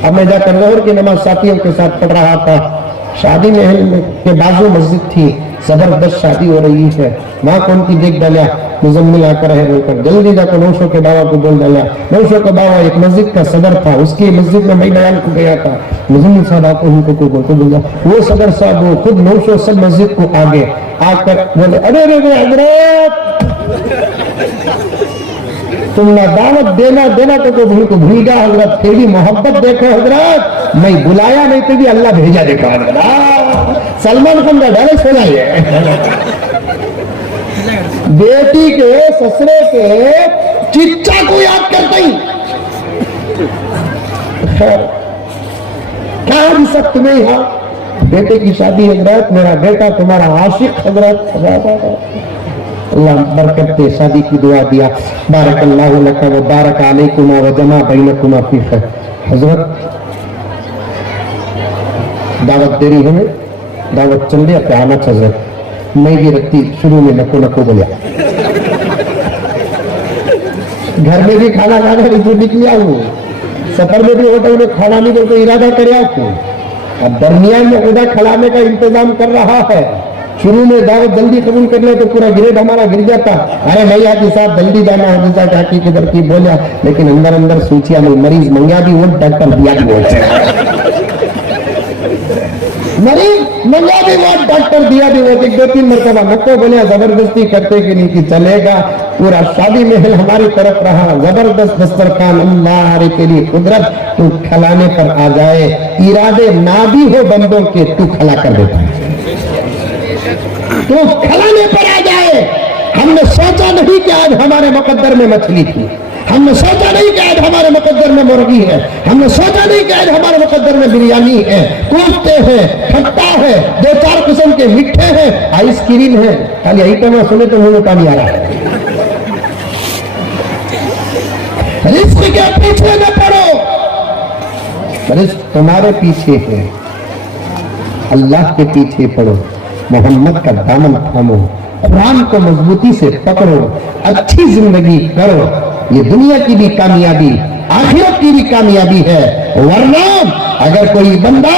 اب میں جا کر ظہر کی نماز ساتھیوں کے ساتھ پڑھ رہا تھا، شادی محل کے بازو مسجد تھی، زبردست شادی ہو رہی ہے، ماں کون کی دیکھ ڈالا، مزمل آ کر ہے رو کر جلدی جا کر نوشوں کے بابا کو بول ڈالا۔ نوشوں کا بابا ایک مسجد کا صدر تھا، اس کی مسجد میں میں بیان کو گیا تھا، مزمل صاحب آپ کو بول وہ صدر صاحب وہ خود نوشوں سب مسجد کو آگے آ کر بولے، ارے حضرت تم نہ دعوت دینا تو بھول کو بھول گیا حضرت، پھر بھی محبت دیکھو حضرت، میں بلایا نہیں تو بھی اللہ بھیجا دیکھا حضرت۔ سلمان خان کا ڈائریکٹ سنا ہے، بیٹی کے سسرے کے چچا کو یاد کرتے ہی کیا بھی سب تمہیں یہاں بیٹے کی شادی حضرت، میرا بیٹا تمہارا عاشق حضرت، اللہ برکت دے، شادی کی دعا دیا، بارک اللہ لک و بارک علیکما و جمع بینکما فی خیر۔ حضرت دعوت دے رہی ہمیں، دعوت چل رہی ہے، قیامت حضرت میں بھی رکھتی شروع میں نکو بولیا، گھر میں بھی کھانا کھانا رجوع نکلیا ہوں، سفر میں بھی ہوٹل میں کھانا نہیں تو ارادہ کریا ہوں، اب درمیان میں خدا کھلانے کا انتظام کر رہا ہے۔ شروع میں دعوت جلدی قبول کر لے تو پورا گریڈ ہمارا گر جاتا، ارے بھیا کے ساتھ جلدی جانا ہے جیسا چاچی کی درکی بولیا، لیکن اندر سوچیا نہیں، مریض منگا بھی وہ ڈاکٹر دیا بھی وہ، مریض منگا بھی وہ ڈاکٹر دیا بھی وہ، ایک 2-3 مرتبہ نکو بولیا، زبردستی کرتے کہ نہیں کہ چلے گا، پورا شادی محل ہماری طرف رہا، زبردست دسترخوان، اللہ کے لیے قدرت، تو کھلانے پر آ جائے، ارادے نہ بھی ہو بندوں کے تو کھلا کر دیتا ہے، تو کھلانے پر آ جائے۔ ہم نے سوچا نہیں کہ آج ہمارے مقدر میں مچھلی تھی، ہم نے سوچا نہیں کہ آج ہمارے مقدر میں مرغی ہے، ہم نے سوچا نہیں کہ آج ہمارے مقدر میں بریانی ہے، کوفتے ہیں، کھٹا ہے، 2-4 قسم کے میٹھے ہیں، آئس کریم ہے، خالی آئٹم سنے تو منہ میں پانی آ رہا ہے۔ رزق کے پیچھے نہ پڑو، رزق تمہارے پیچھے ہے، اللہ کے پیچھے پڑو، محمد کا دامن تھامو، قرآن کو مضبوطی سے پکڑو، اچھی زندگی کرو، یہ دنیا کی بھی کامیابی آخرت کی بھی کامیابی ہے۔ ورنہ اگر کوئی بندہ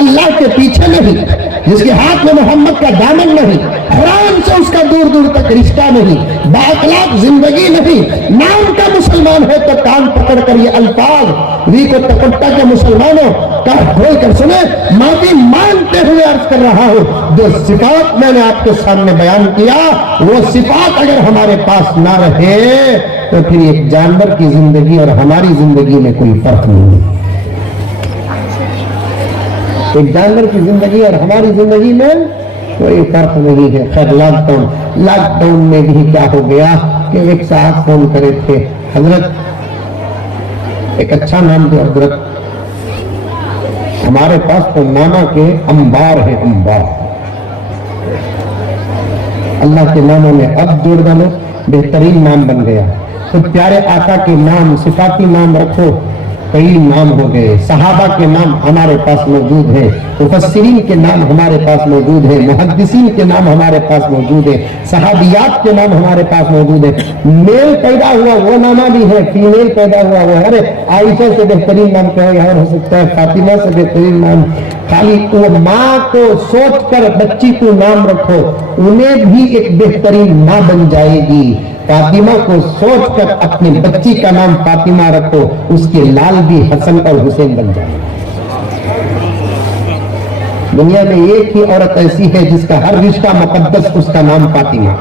اللہ کے پیچھے نہیں، جس کے ہاتھ میں محمد کا دامن نہیں، قرآن سے اس کا دور تک رشتہ نہیں، بااخلاق زندگی نہیں، نام کا مسلمان ہے تو کان پکڑ کر یہ الفاظ وی کو تکٹا کے مسلمانوں کا کھول کر سنے، معافی مانتے ہوئے عرض کر رہا ہوں، جو صفات میں نے آپ کے سامنے بیان کیا، وہ صفات اگر ہمارے پاس نہ رہے تو پھر ایک جانور کی زندگی اور ہماری زندگی میں کوئی فرق نہیں ہے، ایک جانور کی زندگی اور ہماری زندگی میں کوئی فرق نہیں ہے۔ خیر لاک ڈاؤن میں بھی کیا ہو گیا کہ ایک صاحب فون کرے تھے، حضرت ایک اچھا نام دو حضرت، ہمارے پاس تو نانا کے انبار ہے، انبار، اللہ کے ناموں میں اب جوڑ ڈالو، بہترین نام بن گیا، خود پیارے آقا کے نام، صفاتی نام رکھو، کئی نام ہو گئے، صحابہ کے نام ہمارے پاس موجود ہے، مفسرین کے نام ہمارے پاس موجود ہے، محدثین کے نام ہمارے پاس موجود ہے، صحابیات کے نام ہمارے پاس موجود ہے، میل پیدا ہوا وہ نامہ بھی ہے، فیمیل پیدا ہوا وہ ہے، عائشہ سے بہترین نام کیا ہو سکتا ہے، فاطمہ سے بہترین نام، खाली वो माँ को सोचकर बच्ची को नाम रखो, उन्हें भी एक बेहतरीन माँ बन जाएगी। फातिमा को सोचकर अपनी बच्ची का नाम फातिमा रखो, उसके लाल भी हसन और हुसैन बन जाएंगे। दुनिया में एक ही औरत ऐसी है जिसका हर रिश्ता मुकद्दस, उसका नाम फातिमा।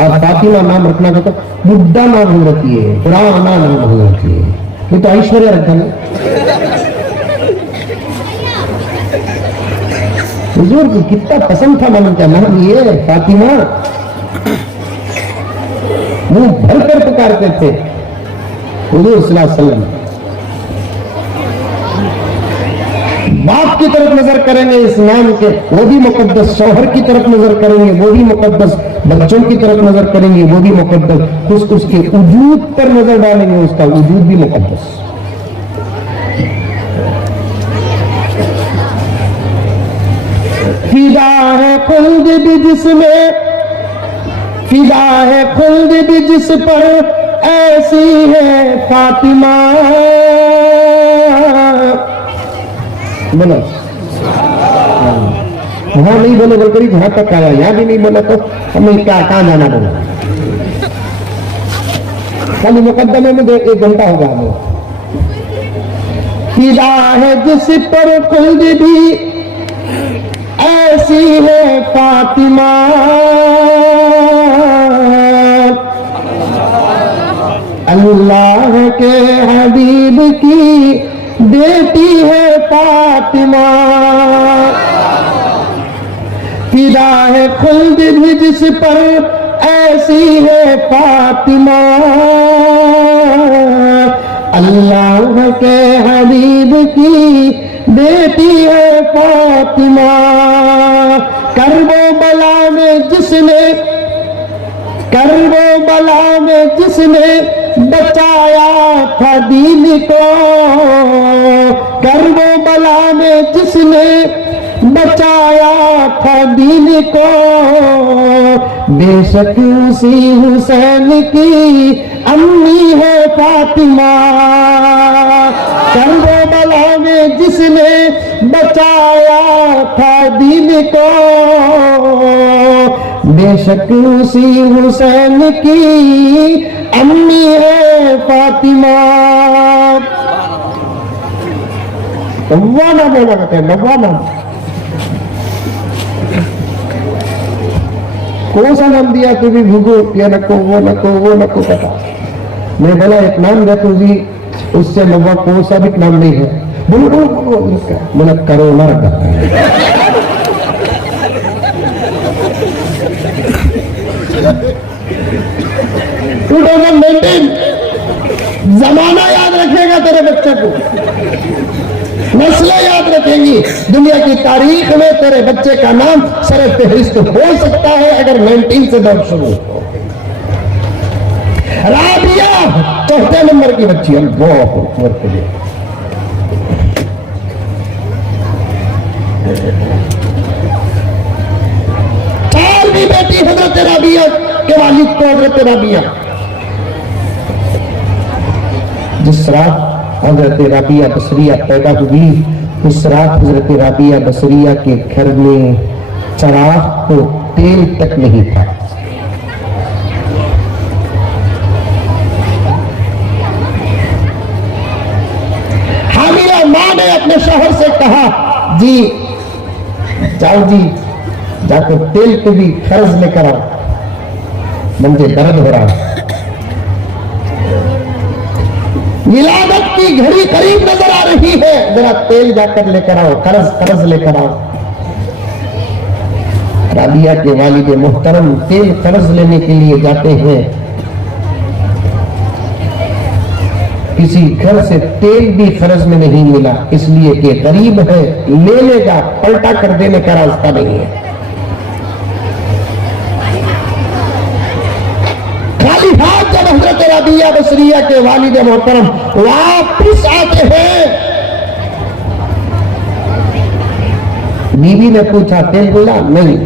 और फातिमा नाम रखना का तो बुढ़ा नाम हो रखी है, पुराना नाम हो रखी है, ये तो ऐश्वर्या रखा है। हुजूर को कितना पसंद था नाम का, नाम ये फातिमा। मुंह भर कर पुकारते थे हुजूर सल्लल्लाहु अलैहि वसल्लम। बाप की तरफ नजर करेंगे इस नाम के, वो भी मुकद्दस। शौहर की तरफ नजर करेंगे, वो भी मुकद्दस। बच्चों की तरफ नजर करेंगे, वो भी मुकद्दस। उसके वजूद पर नजर डालेंगे, उसका वजूद भी मुकद्दस। फिदा है खुल्द भी जिसमें, फिदा है खुल्द भी जिस पर, ऐसी है फातिमा। बोलो वहां नहीं बोले, बोल करीब वहां तक आया, यहां भी नहीं बोला तो हमें क्या कहां जाना बोला। खाली मुकद्दमे में 1 घंटा होगा हमें। फिदा है जिस पर खुल्द भी, ऐसी है फातिमा। अल्लाह के हबीब की बेटी है फातिमा। फिदा है खुल्द भी जिस पर, ऐसी है फातिमा। अल्लाह के हबीब की बेटी है फातिमा। करबो बला में जिसने, करबो बला में जिसने बचाया था दीन को, करबो बला में जिसने बचाया था दीन को, बेशक उसी हुसैन की अम्मी है फातिमा। करबो बला में जिसने बचाया था दीन को, बेशक उसी हुसैन की अम्मी है फातिमा। नव्वाना बोला कहते हैं, नव्वाना। कौन सा नाम दिया तू भी भूगो, ये नको वो नको वो नको पता। मैं बोला एक नाम दे तू जी, उससे नव्वा कौन सा भी नाम नहीं है। बोलो बोलो बोलो, बोला करो मर्द। 2019 जमाना याद रखेगा तेरे बच्चे को, नस्लें याद रखेंगी। दुनिया की तारीख में तेरे बच्चे का नाम सर फहरिस्त हो सकता है अगर 19 से दौर शुरू हो। राबिया 4 नंबर की बच्ची, अल्लाह अकबर कबीर। भी बेटी हजरत राबिया के वालिद को हजरत राबिया, जिस रात हजरत राबिया बसरिया पैदा हुई, उस रात हजरत राबिया बसरिया के घर में चराग तो तेल तक नहीं था। हामिला मां ने अपने शौहर से कहा, जी जाओ जी, जाकर तेल को भी खर्च लेकर आओ, मुझे दर्द हो रहा है। विलादत की घड़ी करीब नजर आ रही है, जरा तेल जाकर लेकर आओ, खर्च लेकर आओ। राबिया के वालिद मोहतरम तेल खर्च लेने के लिए जाते हैं। किसी घर से तेल भी खर्च में नहीं मिला, इसलिए कि गरीब है, ले लेगा, पलटा कर देने का रास्ता नहीं है। खाली हाथ जब हजरत राबिया बसरिया के वालिद मोहतरम वापिस आते हैं, बीवी ने पूछा तेल बोला नहीं,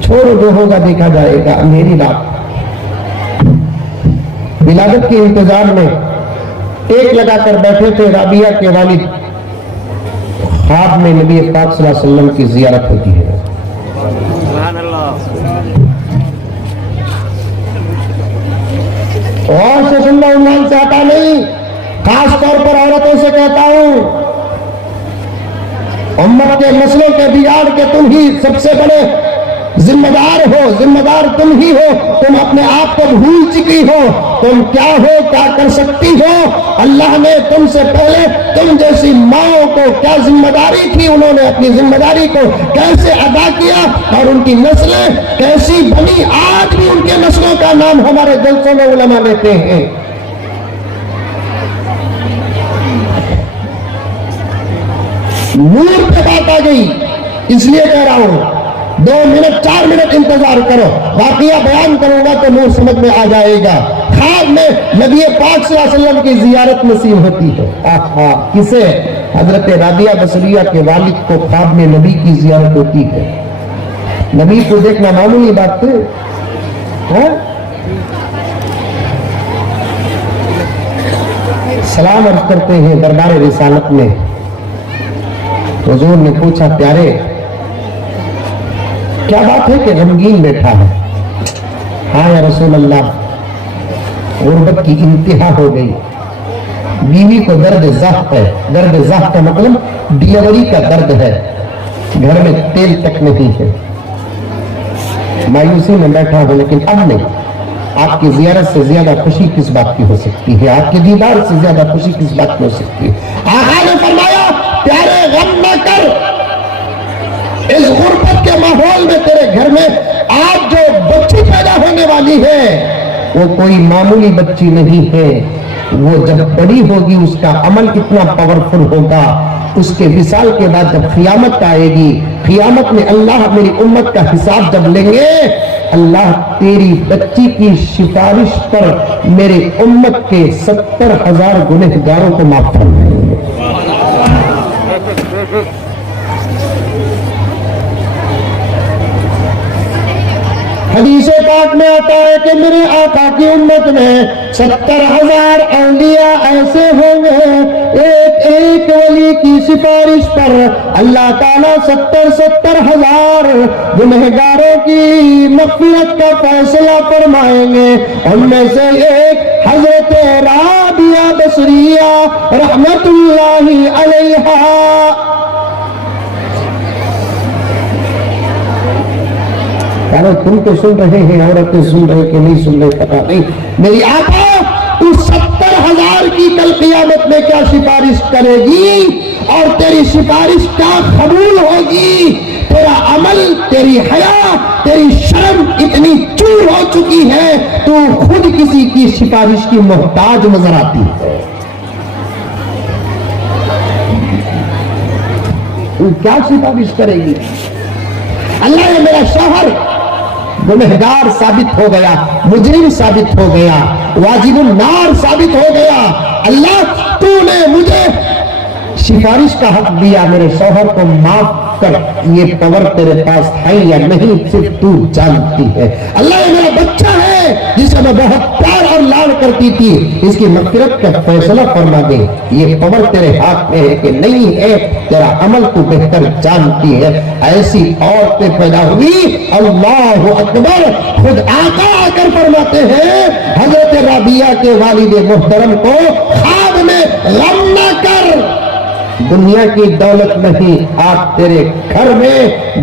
छोड़ो जो होगा देखा जाएगा। मेरी रात विलादत के इंतजार में टेक लगाकर बैठे थे राबिया के वालिद خواب میں نبی پاک صلی اللہ علیہ وسلم کی زیارت ہوتی ہے. اور سے سننا عنوان سے آتا نہیں, خاص طور پر عورتوں سے کہتا ہوں, امت کے نسلوں کے بگاڑ کے تم ہی سب سے بڑے ذمہ دار ہو, ذمہ دار تم ہی ہو. تم اپنے آپ کو بھول چکی ہو, تم کیا ہو, کیا کر سکتی ہو. اللہ نے تم سے پہلے تم جیسی ماں کو کیا ذمہ داری تھی, انہوں نے اپنی ذمہ داری کو کیسے ادا کیا اور ان کی نسلیں کیسی بنی. آج بھی ان کے نسلوں کا نام ہمارے جلسوں میں علماء لیتے ہیں. نور پہ بات آ گئی, اس لیے کہہ رہا ہوں 2 منٹ 4 منٹ انتظار کرو, واقعہ بیان کروں گا تو نور سمجھ میں آ جائے گا. خواب میں نبی پاک صلی اللہ علیہ وسلم کی زیارت نصیب ہوتی ہے. کسے؟ حضرت رابعہ بصریہ کے والد کو خواب میں نبی کی زیارت ہوتی ہے. نبی کو دیکھنا معمولی بات ہے. سلام عرض کرتے ہیں دربار رسالت میں. حضور نے پوچھا, پیارے کیا بات ہے کہ غمگین بیٹھا ہے؟ ہاں یا رسول اللہ, غربت کی انتہا ہو گئی, بیوی کو درد زخ ہے. درد زخ کا مطلب ڈیلیوری کا درد ہے, گھر میں تیل تک نہیں ہے, مایوسی میں بیٹھا ہوں. لیکن اب نہیں. آپ کی زیارت سے زیادہ خوشی کس بات کی ہو سکتی ہے, آپ کے دیدار سے زیادہ خوشی کس بات کی ہو سکتی ہے. آقا نے فرمایا, پیارے غم نہ کر, اس غربت کے ماحول میں تیرے گھر میں آج جو بچی پیدا ہونے والی ہے وہ کوئی معمولی بچی نہیں ہے. وہ جب بڑی ہوگی اس کا عمل اتنا پاورفل ہوگا, اس کے وصال کے بعد جب قیامت آئے گی, قیامت میں اللہ میری امت کا حساب جب لیں گے, اللہ تیری بچی کی سفارش پر میرے امت کے 70,000 گنہگاروں کو معاف فرمائیں گے. حدیث پاک میں آتا ہے کہ میرے آقا کی امت میں 70,000 اولیاء ایسے ہوں گے, ایک ایک ولی کی سفارش پر اللہ تعالیٰ 70,000 گنہگاروں کی مغفرت کا فیصلہ فرمائیں گے. ان میں سے ایک حضرت رابعہ بصریہ رحمت اللہ علیہا. تم تو سن رہے ہیں, عورتیں سن رہے کہ نہیں سن رہے پتا نہیں. میری آقا تو 70,000 کی کل قیامت میں کیا سفارش کرے گی اور تیری سفارش کیا قبول ہوگی. تیرا عمل, تیری حیا, تیری شرم اتنی چور ہو چکی ہے تو خود کسی کی سفارش کی محتاج نظر آتی ہے. تو کیا سفارش کرے گی؟ اللہ نے میرا شوہر گنہگار ثابت ہو گیا, مجرم ثابت ہو گیا, واجب النار ثابت ہو گیا. اللہ تو نے مجھے سفارش کا حق دیا, میرے شوہر کو معاف کر. یہ پاور تیرے پاس ہے یا نہیں صرف تو جانتی ہے. اللہ یہ میرا بچہ ہے جسے میں بہت پیار اور لاڈ کرتی تھی, اس کی مغفرت کا فیصلہ فرما دے. یہ پاور تیرے ہاتھ میں ہے کہ نہیں ہے, تیرا عمل تو بہتر جانتی ہے. ایسی عورتیں پیدا ہوئی. اللہ اکبر. خود آقا آ کر فرماتے ہیں حضرت رابعہ کے والد محترم کو, خواب میں غم نہ کر, دنیا کی دولت نہیں, آپ تیرے گھر میں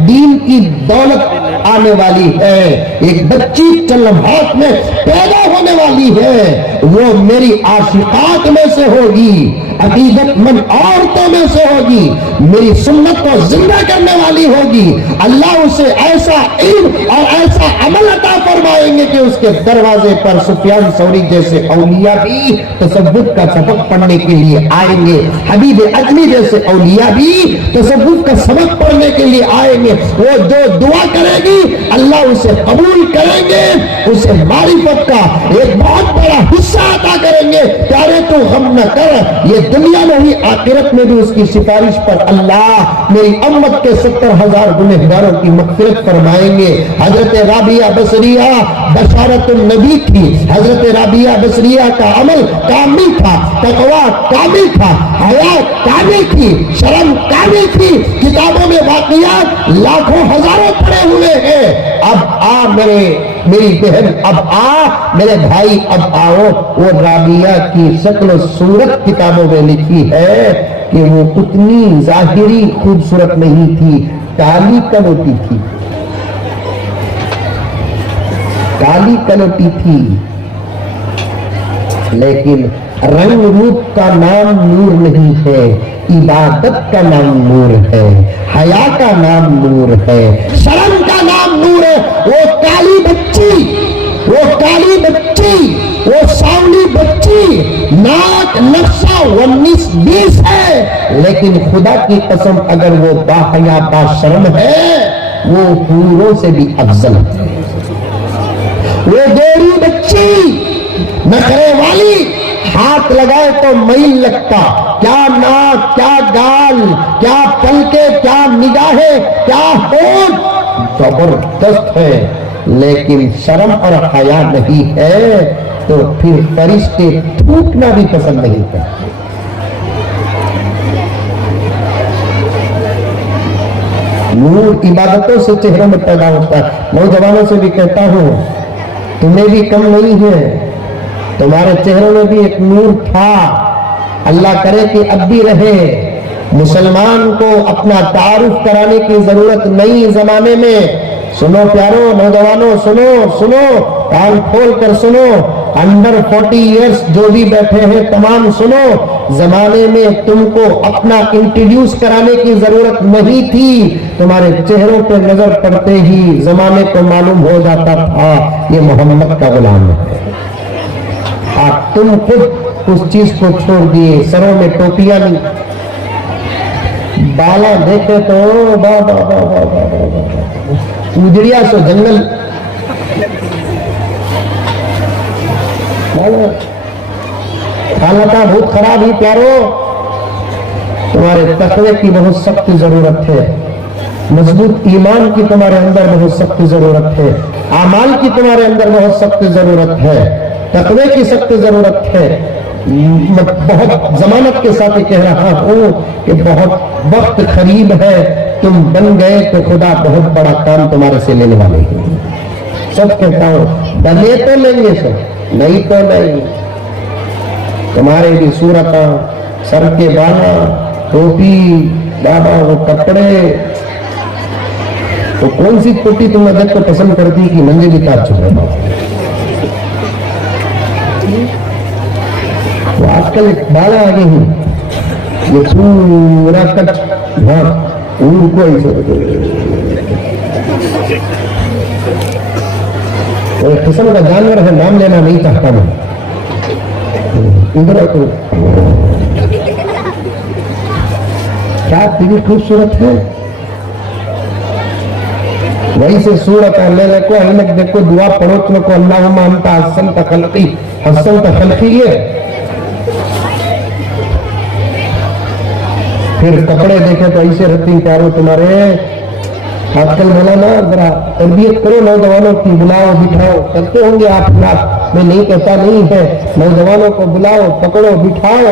دین کی دولت آنے والی ہے. ایک بچی چند لمحات میں پیدا ہونے والی ہے, وہ میری عاشقات میں سے ہوگی, عقیدت مند عورتوں میں سے ہوگی, میری سنت کو زندہ کرنے والی ہوگی. اللہ اسے ایسا علم اور ایسا عمل عطا فرمائیں گے کہ اس کے دروازے پر سفیان ثوری جیسے اولیاء بھی تصوف کا سبق پڑھنے کے لیے آئیں گے, حبیب اجمی جیسے اولیاء بھی تصوف کا سبق پڑھنے کے لیے آئیں گے. وہ جو دعا کرے گی اللہ اسے قبول کریں گے, اسے معرفت کا ایک بہت بڑا حصہ عطا کریں گے. پیارے تو غم نہ کر, یہ دنیا میں ہی آخرت میں بھی اس کی سفارش پر اللہ میری امت کے 70,000 گنہگاروں کی مغفرت فرمائیں گے. حضرت رابعہ بصریہ बशारत नबी थी। हजरत राबिया बसरिया का अमल कामिल था, तकवा कामिल था, हया कामिल थी, शर्म कामिल थी। किताबों में वाक़ियात लाखों हजारों पड़े हुए हैं। अब आ मेरी बहन, अब आ मेरे भाई, अब आओ। वो राबिया की शक्ल सूरत किताबों में लिखी है कि वो उतनी जाहिरी खूबसूरत नहीं थी, काली कलोटी थी, काली कलोटी थी, लेकिन रंग रूप का नाम नूर नहीं है, इबादत का नाम नूर है, हया का नाम नूर है, शर्म का नाम नूर है। वो काली बच्ची, वो काली बच्ची, वो सांवली बच्ची, नाक नक्शा 19-20 है, लेकिन खुदा की कसम अगर वो बाहया बाशर्म है, वो हूरों से भी अफजल है। वो गोरी बच्ची नखरे वाली, हाथ लगाए तो मैल लगता, क्या नाक, क्या गाल, क्या पलके, क्या निगाहें, क्या होठ, जबरदस्त है, लेकिन शर्म और हया नहीं है, तो फिर फरिश्ते थूकना भी पसंद नहीं करते। नूर इबादतों से चेहरों में पैदा होता है। नौजवानों से भी कहता हूं, तुम्हें भी कम नहीं है, तुम्हारे चेहरों में भी एक नूर था, अल्लाह करे कि अब भी रहे। मुसलमान को अपना तारुफ कराने की जरूरत नहीं जमाने में। सुनो प्यारो नौजवानों, सुनो सुनो, कान खोल कर सुनो, अंडर 40 इयर्स जो भी बैठे हैं तमाम सुनो। जमाने में तुमको अपना इंट्रोड्यूस कराने की जरूरत नहीं थी, तुम्हारे चेहरों पर नजर पड़ते ही जमाने को मालूम हो जाता था ये मोहम्मद का गुलाम है। आप तुम खुद उस चीज को छोड़ दिए, सरों में टोपियां नहीं, बाला देखे तो उजड़िया सो जंगल, हालत बहुत खराब ही प्यारो। तुम्हारे तकवे की बहुत सख्त जरूरत है, मजबूत ईमान की तुम्हारे अंदर बहुत सख्त जरूरत है, आमाल की तुम्हारे अंदर बहुत सख्त जरूरत है, तकवे की सख्त जरूरत है। बहुत जमानत के साथ कह रहा हूं कि बहुत वक्त करीब है, तुम बन गए तो खुदा बहुत बड़ा काम तुम्हारे से लेने वाले हैं। सब कहता हूं, बने तो लेंगे सब, नहीं तो नहीं। तुम्हारे भी सूरत, सर के बाला, टोपी, बाबा वो कपड़े, तो कौन सी टोपी तुम अदब को पसंद करती कि नंगे भी तार चुके हो? तो आजकल बाला आगे हैं, ये पूरा कट उनको किस्म का जानवर है, नाम लेना नहीं चाहता मैं। इधर तो क्या तेरी खूबसूरत है, वही से सूरत अल्लाह को अनक देखो, दुआ पढ़ो तुमको, अल्लाहुम्मा अंता हसन तखलकी, हसन तखलकी है। फिर कपड़े देखे तो ऐसे रहती प्यारो तुम्हारे। आजकल बोला ना, जरा तरबियत करो नौजवानों की, बुलाओ बिठाओ, करते होंगे आप ना, मैं नहीं कहता नहीं है। नौजवानों को बुलाओ, पकड़ो, बिठाओ,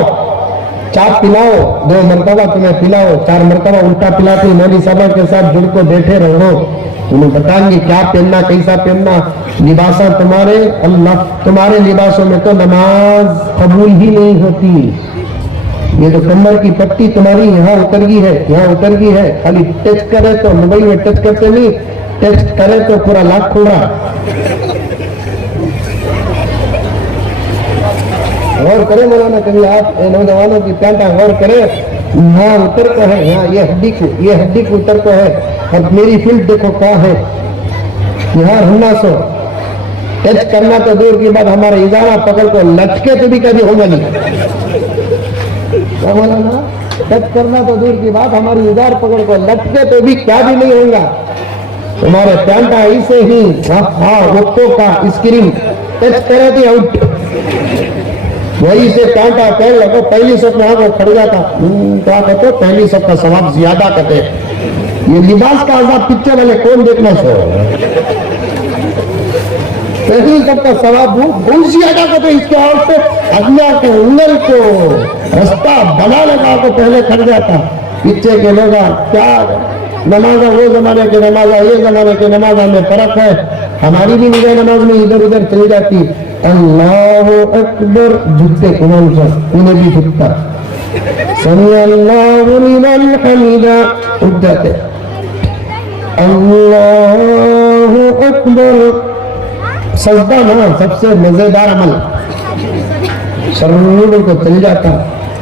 चाप पिलाओ, 2 मरतबा तुम्हें पिलाओ, 4 मरतबा उल्टा पिलाते मौलवी साहब के साथ जुड़ को बैठे रहो, उन्हें बताएंगे क्या पहनना, कैसा पहनना। लिबासा तुम्हारे, अल्लाह तुम्हारे लिबासों में तो नमाज कबूल ही नहीं होती। ये तो कमर की पट्टी तुम्हारी यहाँ उतर गई है, यहाँ उतर गई है, खाली टच करे तो मोबाइल में टच करते नहीं, टच करे तो पूरा लाख खुल रहा। गौर करे मौलाना, कभी आप नौजवानों की प्यांटा गौर करे, यहाँ उतर को है, यहाँ ये हड्डी को उतर को है। अब मेरी फील्ड देखो क्या है, यहाँ रहना सो टच करना तो दूर की बात, हमारे इजारा पकड़ को लटके तो भी कभी होगा नहीं। क्या बोला ना, टच करना तो दूर की बात, हमारी इजार पकड़ को लटके तो भी क्या भी नहीं होगा। तुम्हारे प्यांटा ऐसे ही वक्तों का स्क्रीन टच करे थी आउट, वही से प्यांटा पैर लगो, पहली सब में आगे खड़ जाता। क्या कहते, पहली सब का सवाब ज्यादा कहते। ये लिबास का आजाद पिक्चर वाले कौन देखना सो, पहले सबका सवाब बहुत ज्यादा का, तो इसके और से अल्लाह के उंगल को रास्ता बना लगा को पहले खड़ जाता। पीछे के लोग क्या नमाजा, वो जमाने के नमाजा ये जमाने के नमाजा में फर्क है। हमारी भी निगाह नमाज में इधर उधर चली जाती। अल्लाह अकबर झुकते कुमान से उन्हें भी झुकता, समी अल्लाहु लिमन हमीदा उठ जाते, अल्लाहु अकबर। सजदा ना सबसे मजेदार अमल, शर्मों को चल जाता।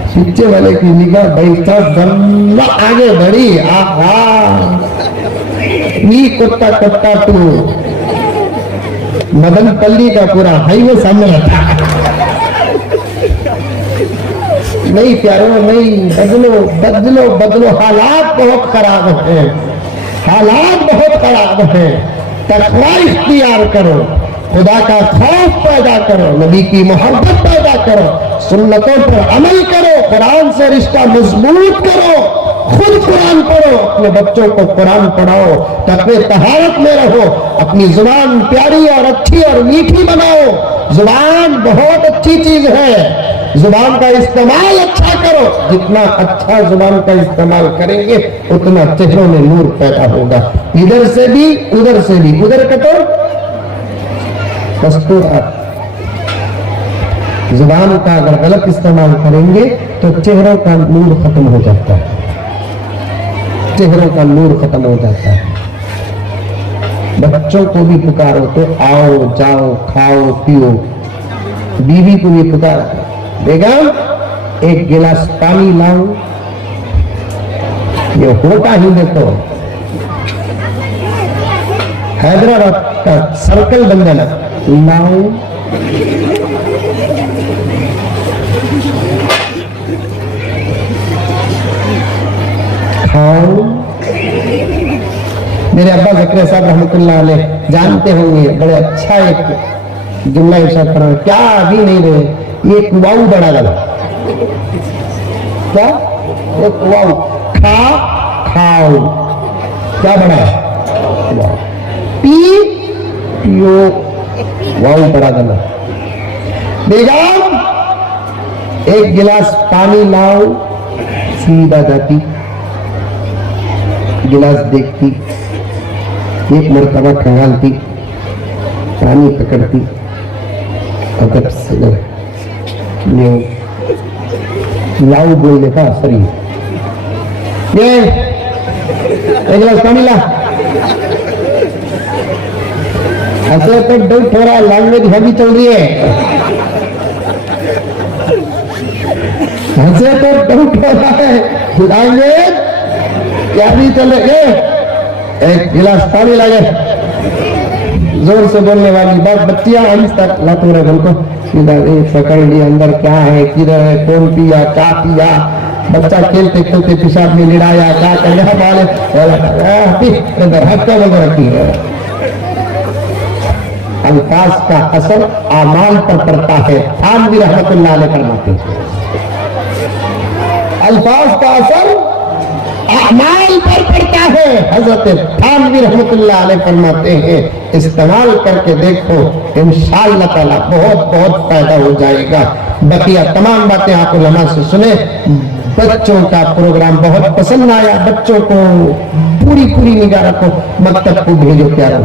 पीछे वाले की निगाह बैठा दम्मा आगे बढ़ी, आहा नी कोट्टा कोट्टा टू मदनपल्ली का पूरा हाईवे सामने रखा। नहीं प्यारो नहीं, बदलो बदलो बदलो, हालात बहुत खराब हैं, हालात बहुत खराब हैं। तकवा इख्तियार करो, खुदा का खौफ पैदा करो, नबी की मोहब्बत पैदा करो, सुन्नतों पर अमल करो, कुरान से रिश्ता मजबूत करो, खुद कुरान पढ़ो, अपने बच्चों को कुरान पढ़ाओ, तकवे तहारत में रहो, अपनी जुबान प्यारी और अच्छी और मीठी बनाओ। जुबान बहुत अच्छी चीज है, जुबान का इस्तेमाल अच्छा करो। जितना अच्छा जुबान का इस्तेमाल करेंगे उतना चेहरों में नूर पैदा होगा, इधर से भी उधर से भी। उधर का तो कस्तूरा, जुबान का अगर गलत इस्तेमाल करेंगे तो चेहरों का नूर खत्म हो जाता है, चेहरों का नूर खत्म हो जाता है। बच्चों को भी पुकारो तो आओ जाओ खाओ पियो, बीवी को भी पुकारो, बेगम एक गिलास पानी लाओ, ये होता ही देखो हैदराबाद का सर्कल बन जाना, लाओ खाओ। मेरे अब्बा ज़करिया साहब रहमतुल्लाह अलैह जानते होंगे, बड़े अच्छा एक जुमला इरशाद फरमाया, क्या अभी नहीं रहे, ये कुआऊ बड़ा लगा, क्या ये कुआऊ, खा खाओ, क्या बड़ा है, पी पियो, वाऊ बड़ा गला। बेगम एक गिलास पानी लाओ, सीधा जाती, गिलास देखती, एक मरतबा खंगालती, पानी पकड़ती, अदब से लाओ बोलने का असर ही। ये एक गिलास पानी ला, ऐसे तो डाउट हो रहा है, लैंग्वेज हैवी चल रही है, ऐसे तो डाउट हो रहा है, लैंग्वेज क्या भी चल रही है। एक गिलास पानी लगे, जोर से बोलने वाली बात, बच्चियां आहिस्ता लाते रहे, उनको सीधा एक पकड़ लिया, अंदर क्या है, किधर है, कौन पिया, क्या पिया, बच्चा खेलते खेलते पेशाब में लिड़ाया, क्या करने वाले हक्का वगैरह रखी है। अल्फाज का असर आमाल पर पड़ता है, थानवी रहमतुल्लाह अलैह फरमाते हैं, अल्फाज का असर आमाल पर पड़ता है। हजरत थानवी रहमतुल्लाह अलैह फरमाते हैं, इस्तेमाल करके देखो, इंशाअल्लाह ताला बहुत बहुत फायदा हो जाएगा। बकिया तमाम बातें आप उलमा से सुने। बच्चों का प्रोग्राम बहुत पसंद आया, बच्चों को पूरी पूरी निगाह रखो, मकतब को भेजो प्यारा,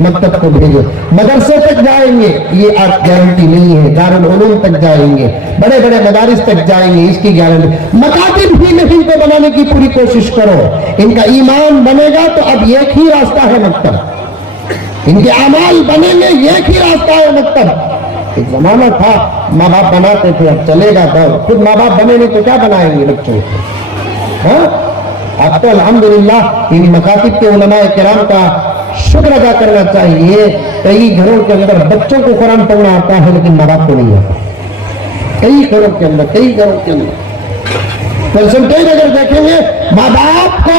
मकतब को भेजो, मदरसे तक जाएंगे ये आप गारंटी नहीं है, दारुल उलूम तक जाएंगे, बड़े बड़े मदारिस तक जाएंगे, इसकी गारंटी। मकातिब भी नहीं को बनाने की पूरी कोशिश करो, इनका ईमान बनेगा तो अब एक ही रास्ता है मकतब, इनके अमाल बनेंगे, एक ही रास्ता है मकतब। एक जमाना था माँ बाप बनाते थे, अब चलेगा दौर, खुद माँ बाप बने नहीं तो क्या बनाएंगे बच्चों को। हाँ, अब तो अल्हम्दुलिल्लाह इन मकातिब के उलमाए किराम का शुक्र अदा करना चाहिए। कई घरों के अंदर बच्चों को कुरान पढ़ना आता है लेकिन माँ बाप को नहीं आता, कई घरों के अंदर, कई घरों के अंदर परसेंटेज अगर देखेंगे माँ बाप को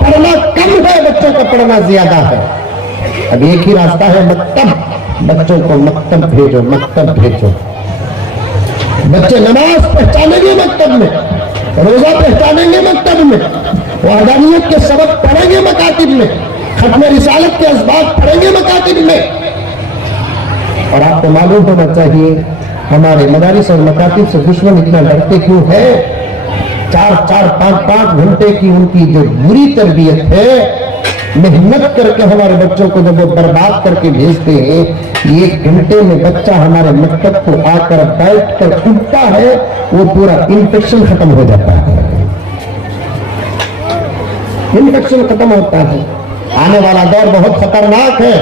पढ़ना कम है, बच्चों का पढ़ना ज्यादा है। अब एक ही रास्ता है मकतब, बच्चों को मकतब भेजो, मकतब भेजो। बच्चे नमाज पहचानेंगे मकतब में, रोजा पहचानेंगे मकतब में, वहदानियत के सबक पढ़ेंगे मकातिब में, खत्म रिसालत के असबाब पढ़ेंगे मकातिब में। اور آپ کو معلوم ہونا چاہیے ہمارے مدارس اور مکاتب سے دشمن اتنا ڈرتے کیوں ہے؟ 4-5 گھنٹے کی ان کی جو بری تربیت ہے، محنت کر کے ہمارے بچوں کو جب وہ برباد کر کے بھیجتے ہیں، 1 گھنٹے میں بچہ ہمارے مکتب کو آ کر بیٹھ کر اٹھتا ہے، وہ پورا انفیکشن ختم ہو جاتا ہے، انفیکشن ختم ہوتا ہے۔ آنے والا دور بہت خطرناک ہے،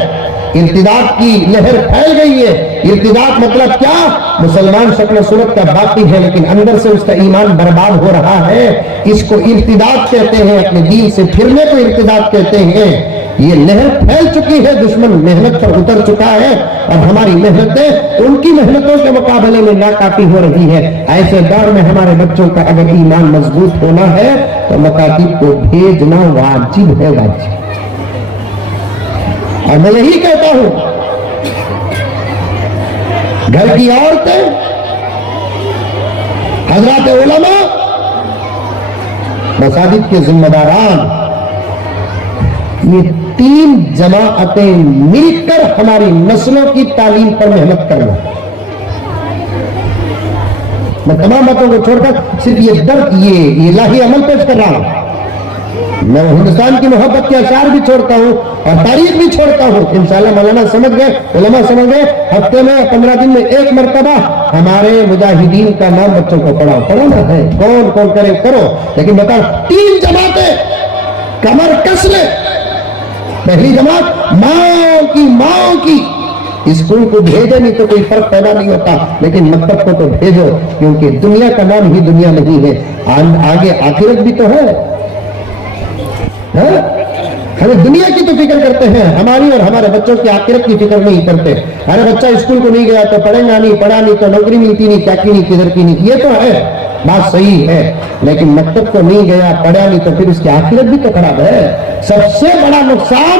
ارتداد کی لہر پھیل گئی ہے۔ ارتداد مطلب کیا؟ مسلمان شکل و صورت کا باقی ہے لیکن اندر سے اس کا ایمان برباد ہو رہا ہے، اس کو ارتداد کہتے ہیں، اپنے دین سے پھرنے کو ارتداد کہتے ہیں۔ یہ لہر پھیل چکی ہے، دشمن محنت پر اتر چکا ہے اور ہماری محنتیں ان کی محنتوں کے مقابلے میں ناکافی ہو رہی ہے۔ ایسے دور میں ہمارے بچوں کا اگر ایمان مضبوط ہونا ہے تو مکاتب کو بھیجنا واجب ہے، واجب۔ اور میں یہی کہتا ہوں، گھر کی عورتیں، حضرات علماء، مساجد کے ذمہ داران، یہ 3 جماعتیں مل کر ہماری نسلوں کی تعلیم پر محنت کرنا۔ میں تمام باتوں کو چھوڑ کر صرف یہ درد، یہ الہی عمل پیش کر رہا ہوں۔ میں ہندوستان کی محبت کے اشعار بھی چھوڑتا ہوں اور تاریخ بھی چھوڑتا ہوں۔ انشاءاللہ مولانا سمجھ گئے، علماء سمجھ گئے، ہفتے میں 15 دن میں 1 مرتبہ ہمارے مجاہدین کا نام بچوں کو پڑھانا ہے۔ کون کون کرے کرو، لیکن بتاؤ 3 جماعتیں کمر کس لے۔ پہلی جماعت ماں کی اسکول کو بھیجے نہیں تو کوئی فرق پیدا نہیں ہوتا، لیکن مکتب کو تو بھیجو، کیونکہ دنیا کا نام ہی دنیا نہیں ہے، آگے آخرت بھی تو ہے۔ ہمیں دنیا کی تو فکر کرتے ہیں، ہماری اور ہمارے بچوں کی آخرت کی فکر نہیں کرتے۔ ارے بچہ اسکول کو نہیں گیا تو پڑھے گا نہیں، پڑھا نہیں تو نوکری ملتی نہیں، کیا کی نہیں، کدھر کی نہیں، یہ تو ہے، بات صحیح ہے، لیکن مکتب کو نہیں گیا، پڑھا نہیں تو پھر اس کی آخرت بھی تو خراب ہے۔ سب سے بڑا نقصان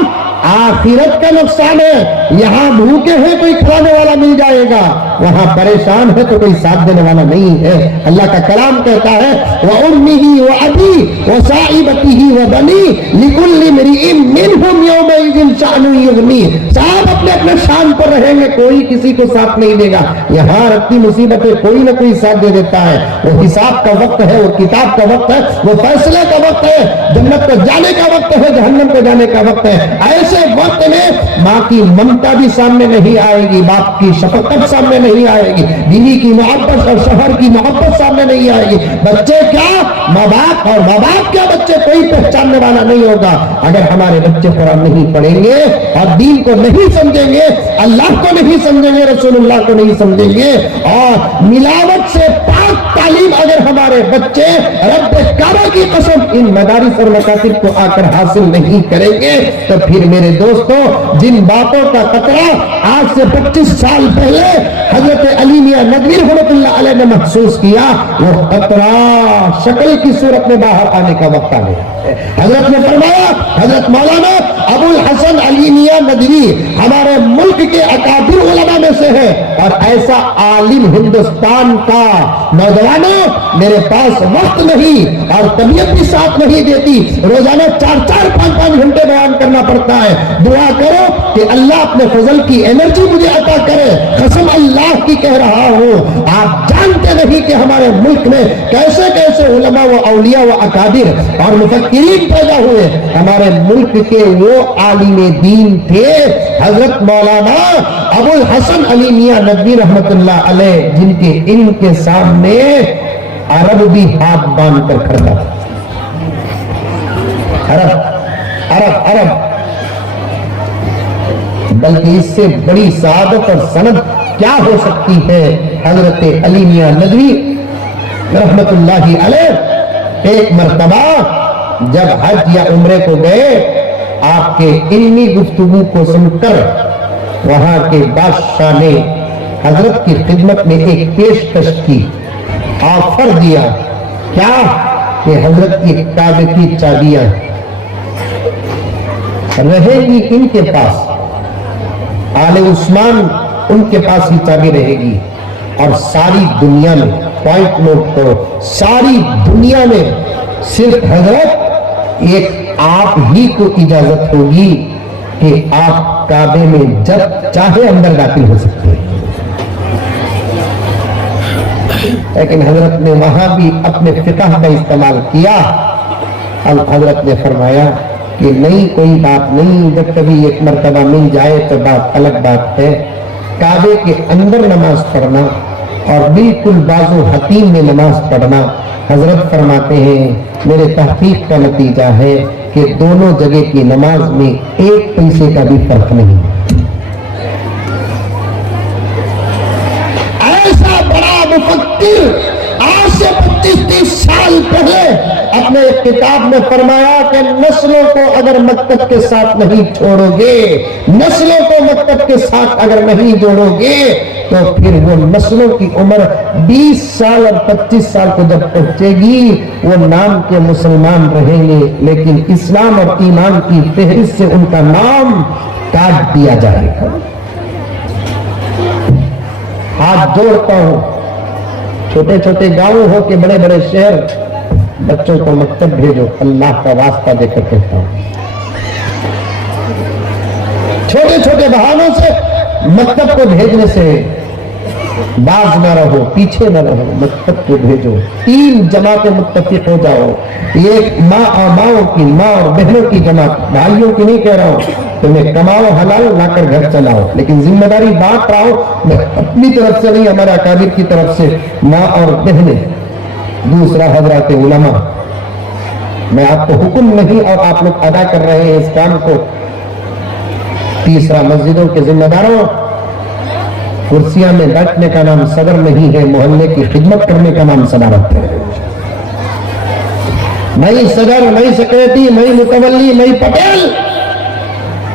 آخرت کا نقصان ہے۔ یہاں بھوکے ہیں کوئی کھلانے والا مل جائے گا، وہاں پریشان ہے تو کوئی ساتھ دینے والا نہیں ہے۔ اللہ کا کلام کہتا ہے وَأُمِّهِ وَأَبِيهِ وَصَاحِبَتِهِ وَبَنِيهِ لِكُلِّ امْرِئٍ مِّنْهُمْ يَوْمَئِذٍ شَأْنٌ يُغْنِيهِ۔ صاحب اپنے اپنے شان پر رہیں گے، کوئی کسی کو ساتھ نہیں دے گا۔ یہاں رکھتی مصیبتیں کوئی نہ کوئی ساتھ دے دیتا ہے۔ وہ حساب کا وقت ہے، وہ کتاب کا وقت ہے، وہ فیصلے کا وقت ہے، جنت کو جانے کا وقت ہے، جہنم کو جانے کا وقت ہے۔ ایسے وقت میں ماں کی ممتا بھی سامنے نہیں آئے گی، باپ کی شفقت سامنے نہیں آئے گی، بیوی کی محبت اور شوہر کی محبت سامنے نہیں آئے گی۔ بچے کیا ماں باپ، اور ماں باپ کیا بچے، کوئی پہچاننے والا نہیں ہوگا۔ اگر ہمارے بچے قرآن نہیں پڑھیں گے اور دین کو نہیں سمجھیں گے، اللہ کو نہیں سمجھیں گے، رسول اللہ کو نہیں سمجھیں گے، اور ملاوٹ سے پاک تعلیم اگر ہمارے بچے رب کعبہ کی قسم ان مدارس اور مکاتب کو آ کر حاصل نہیں کریں گے، تو پھر میرے دوستوں جن باتوں کا خطرہ آج سے 25 سال پہلے حضرت علی میاں ندوی رحمۃ اللہ علیہ نے محسوس کیا، وہ خطرہ شکل کی صورت میں باہر آنے کا وقت آ گیا۔ حضرت نے فرمایا، حضرت مولانا ابو الحسن علی میاں ندوی ہمارے ملک کے اکابر علماء میں سے ہے، اور ایسا عالم ہندوستان کا نوجوانوں میرے پاس وقت نہیں اور طبیعت بھی ساتھ نہیں دیتی، روزانہ 4-4 5-5 گھنٹے بیان کرنا پڑتا ہے۔ دعا کرو کہ اللہ اپنے فضل کی انرجی مجھے عطا کرے، قسم اللہ کی کہہ رہا ہوں۔ آپ جانتے نہیں کہ ہمارے ملک میں کیسے کیسے علماء و اولیاء و اکابر اور مفکرین پیدا ہوئے۔ ہمارے ملک کے وہ عالم دین تھے حضرت مولانا ابو الحسن علی میاں ندوی رحمت اللہ علیہ، جن کے علم کے سامنے عرب بھی ہاتھ باندھ کر کھڑا تھا۔ عرب بلکہ اس سے بڑی سعادت اور سند کیا ہو سکتی ہے؟ حضرت علی میاں ندوی رحمت اللہ علیہ ایک مرتبہ جب حج یا عمرے کو گئے، آپ کے علمی گفتگو کو سن کر وہاں کے بادشاہ نے حضرت کی خدمت میں ایک پیشکش کی، آفر دیا، کیا کہ حضرت کی کعبے کی چابیاں رہے گی ان کے پاس، آل عثمان ان کے پاس ہی چابی رہے گی، اور ساری دنیا میں، پوائنٹ نوٹ کرو، ساری دنیا میں صرف حضرت ایک آپ ہی کو اجازت ہوگی کہ آپ کعبے میں جب چاہے اندر داخل ہو سکتے ہیں۔ لیکن حضرت نے وہاں بھی اپنے فقہ کا استعمال کیا. اب حضرت نے فرمایا کہ نہیں کوئی بات نہیں، جب کبھی ایک مرتبہ مل جائے تو بات الگ بات ہے. کعبے کے اندر نماز پڑھنا اور بالکل بازو حتیم میں نماز پڑھنا، حضرت فرماتے ہیں میرے تحقیق کا نتیجہ ہے کہ دونوں جگہ کی نماز میں ایک پیسے کا بھی فرق نہیں. ایسا بڑا مفکر آج سے 25-30 سال پہلے اپنے ایک کتاب میں فرمایا کہ نسلوں کو اگر مکتب کے ساتھ نہیں چھوڑو گے، نسلوں کو مکتب کے ساتھ اگر نہیں جوڑو گے تو پھر وہ نسلوں کی عمر 20 سال اور 25 سال کو جب پہنچے گی وہ نام کے مسلمان رہیں گے، لیکن اسلام اور ایمان کی فہرست سے ان کا نام کاٹ دیا جائے گا. ہاتھ جوڑتا ہوں، چھوٹے چھوٹے گاؤں ہو کے بڑے بڑے شہر، بچوں کو مکتب بھیجو، اللہ کا واسطہ دے کر کہتا ہوں. چھوٹے چھوٹے بہانوں سے مکتب کو بھیجنے سے باز نہ رہو، پیچھے نہ رہو، مکتب کو بھیجو. 3 جماعتیں متفق ہو جاؤ. ایک ماں اور ماؤں کی، ماں اور بہنوں کی جماعت، بھائیوں کی نہیں کہہ رہا ہوں، تمہیں کماؤ حلال لا کر گھر چلاؤ، لیکن ذمہ داری بانٹ رہا ہوں میں اپنی طرف سے نہیں، ہمارے اکابر کی طرف سے ماں اور بہنیں. دوسرا حضرات علماء، میں آپ کو حکم نہیں اور آپ لوگ ادا کر رہے ہیں اس کام کو. تیسرا مسجدوں کے ذمہ داروں، کرسیاں میں بیٹھنے کا نام صدر نہیں ہے، محلے کی خدمت کرنے کا نام صدارت ہے. نہیں صدر، نہیں سیکریٹری، نہیں متولی، نہیں پٹیل.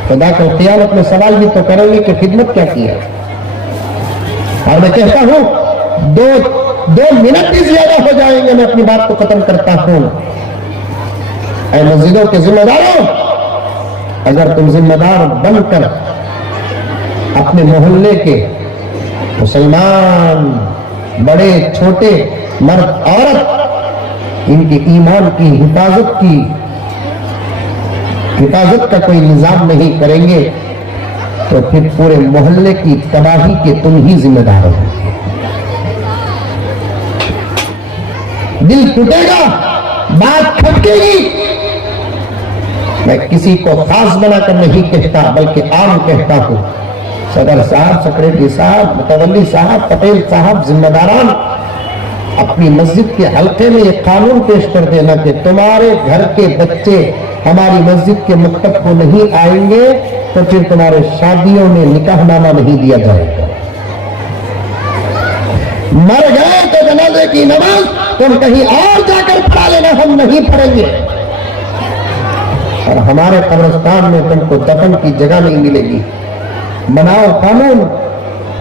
خدا کو قیامت میں سوال بھی تو کریں گے کہ خدمت کیا کی ہے. اور میں کہتا ہوں 2 منٹ بھی زیادہ ہو جائیں گے، میں اپنی بات کو ختم کرتا ہوں. اے مسجدوں کے ذمہ داروں، اگر تم ذمہ دار بن کر اپنے محلے کے مسلمان بڑے چھوٹے مرد عورت ان کے ایمان کی حفاظت کا کوئی نظام نہیں کریں گے تو پھر پورے محلے کی تباہی کے تم ہی ذمہ دار ہو. دل ٹوٹے گا، بات کھٹکے گی. میں کسی کو خاص بنا کر نہیں کہتا بلکہ عام کہتا ہوں. صدر صاحب، سیکریٹری صاحب، متولی صاحب، پٹیل صاحب، ذمہ داران اپنی مسجد کے حلقے میں یہ قانون پیش کر دینا کہ تمہارے گھر کے بچے ہماری مسجد کے مکتب کو نہیں آئیں گے تو پھر تمہارے شادیوں میں نکاح نامہ نہیں دیا جائے گا. مر گئے تو جنازے کی نماز تم کہیں اور جا کر پڑھا لینا، ہم نہیں پڑھیں گے. اور ہمارے قبرستان میں تم کو دفن کی جگہ نہیں ملے گی. بناؤ قانون،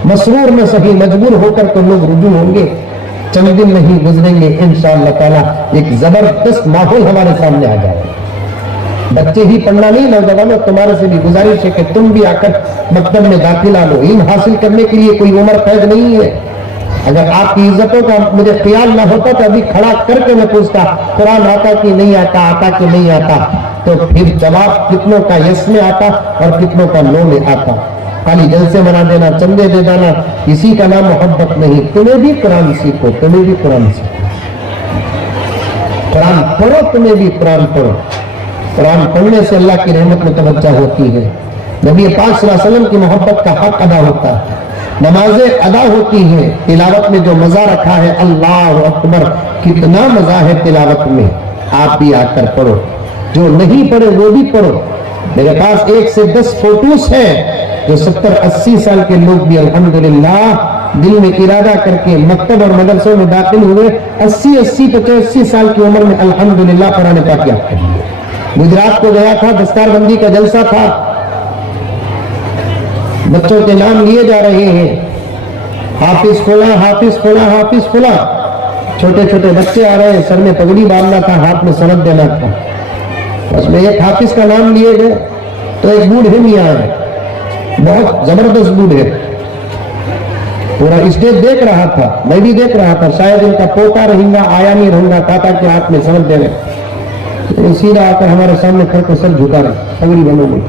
مسرور میں صحیح مجبور ہو کر تو لوگ رجوع ہوں گے. چند دن نہیں گزریں گے انشاءاللہ تعالیٰ ایک زبردست ماحول ہمارے سامنے آ جائے. بچے ہی پڑھنا نہیں، نوجوانوں تمہارے سے بھی گزارش ہے کہ تم بھی آ کر مکتب میں داخلہ لو. علم حاصل کرنے کے لیے کوئی عمر قید نہیں ہے. اگر آپ کی عزتوں کا مجھے خیال نہ ہوتا تو ابھی کھڑا کر کے میں پوچھتا قرآن آتا کہ نہیں آتا، آتا کہ نہیں آتا، تو پھر جواب کتنوں کا یس میں آتا اور کتنوں کا نو میں آتا. خالی جلسے بنا دینا، چندے دے دینا، کسی کا نام محبت نہیں. تمہیں بھی قرآن سیکھو، تمہیں بھی قرآن سیکھو، قرآن پڑھو، تمہیں بھی قرآن پڑھو. قرآن پڑھنے سے اللہ کی رحمت میں توجہ ہوتی ہے. نبی پاک صلی اللہ علیہ وسلم کی محبت کا حق ادا ہوتا ہے، نمازیں ادا ہوتی ہیں. تلاوت میں جو مزہ رکھا ہے، اللہ اکبر، کتنا مزہ ہے تلاوت میں. آپ بھی آ کر پڑھو، جو نہیں پڑھے وہ بھی پڑھو. میرے پاس 1 سے 10 فوٹوز ہیں جو 70-80 سال کے لوگ بھی الحمدللہ دل میں ارادہ کر کے مکتب اور مدرسوں میں داخل ہوئے. 80 سال کی عمر میں الحمدللہ قرآن پاک یاد کر لیے. گجرات کو گیا تھا، دستار بندی کا جلسہ تھا، بچوں کے نام لیے جا رہے ہیں، حافظ فلاں، حافظ فلاں، حافظ فلاں. چھوٹے چھوٹے بچے آ رہے ہیں، سر میں پگڑی باندھنا تھا، ہاتھ میں سند دینا تھا. اس میں ایک حافظ کا نام لیے گئے تو ایک بوڑھے میاں ہے، بہت زبردست بوڑھے، پورا اسٹیج دیکھ رہا تھا، میں بھی دیکھ رہا تھا. شاید ان کا پوتا رہوں گا، آیا نہیں رہوں گا، تاتا کے ہاتھ میں سند دے رہے. سیدھا آ کر ہمارے سامنے کھڑ کر سر جھکا رہے، پگڑی بنو گے.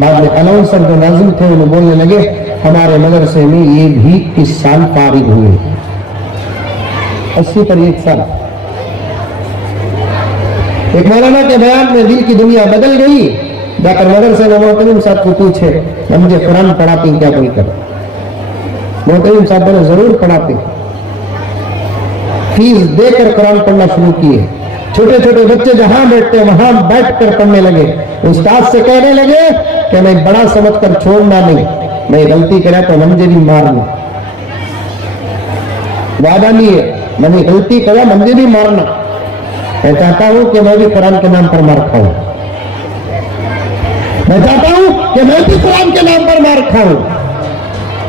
بعد میں اناؤنسر جو ناظم تھے انہیں بولنے لگے ہمارے مدرسے میں یہ بھی اس سال فارغ ہوئے. 80 पर 1 साल। एक मौलाना के बयान में दिल की दुनिया बदल गई। जाकर मदरसे में मोहतरम साहब को पूछे, मुझे कुरान पढ़ाती क्या कोई कर? मोहतरम साहब बोले जरूर पढ़ाते। फीस देकर कुरान पढ़ना शुरू किए। छोटे छोटे बच्चे जहां बैठते वहां बैठकर पढ़ने लगे। उस्ताद से कहने लगे कि मैं बड़ा समझकर छोड़ना नहीं, मैं गलती करा तो मुझे भी मारना, वादा नहीं है, मैंने गलती करा मुझे भी मारना। मैं चाहता हूं कि मैं भी कुरान के नाम पर मार खाऊं, मैं चाहता हूं कि मैं भी कुरान के नाम पर मार खाऊं।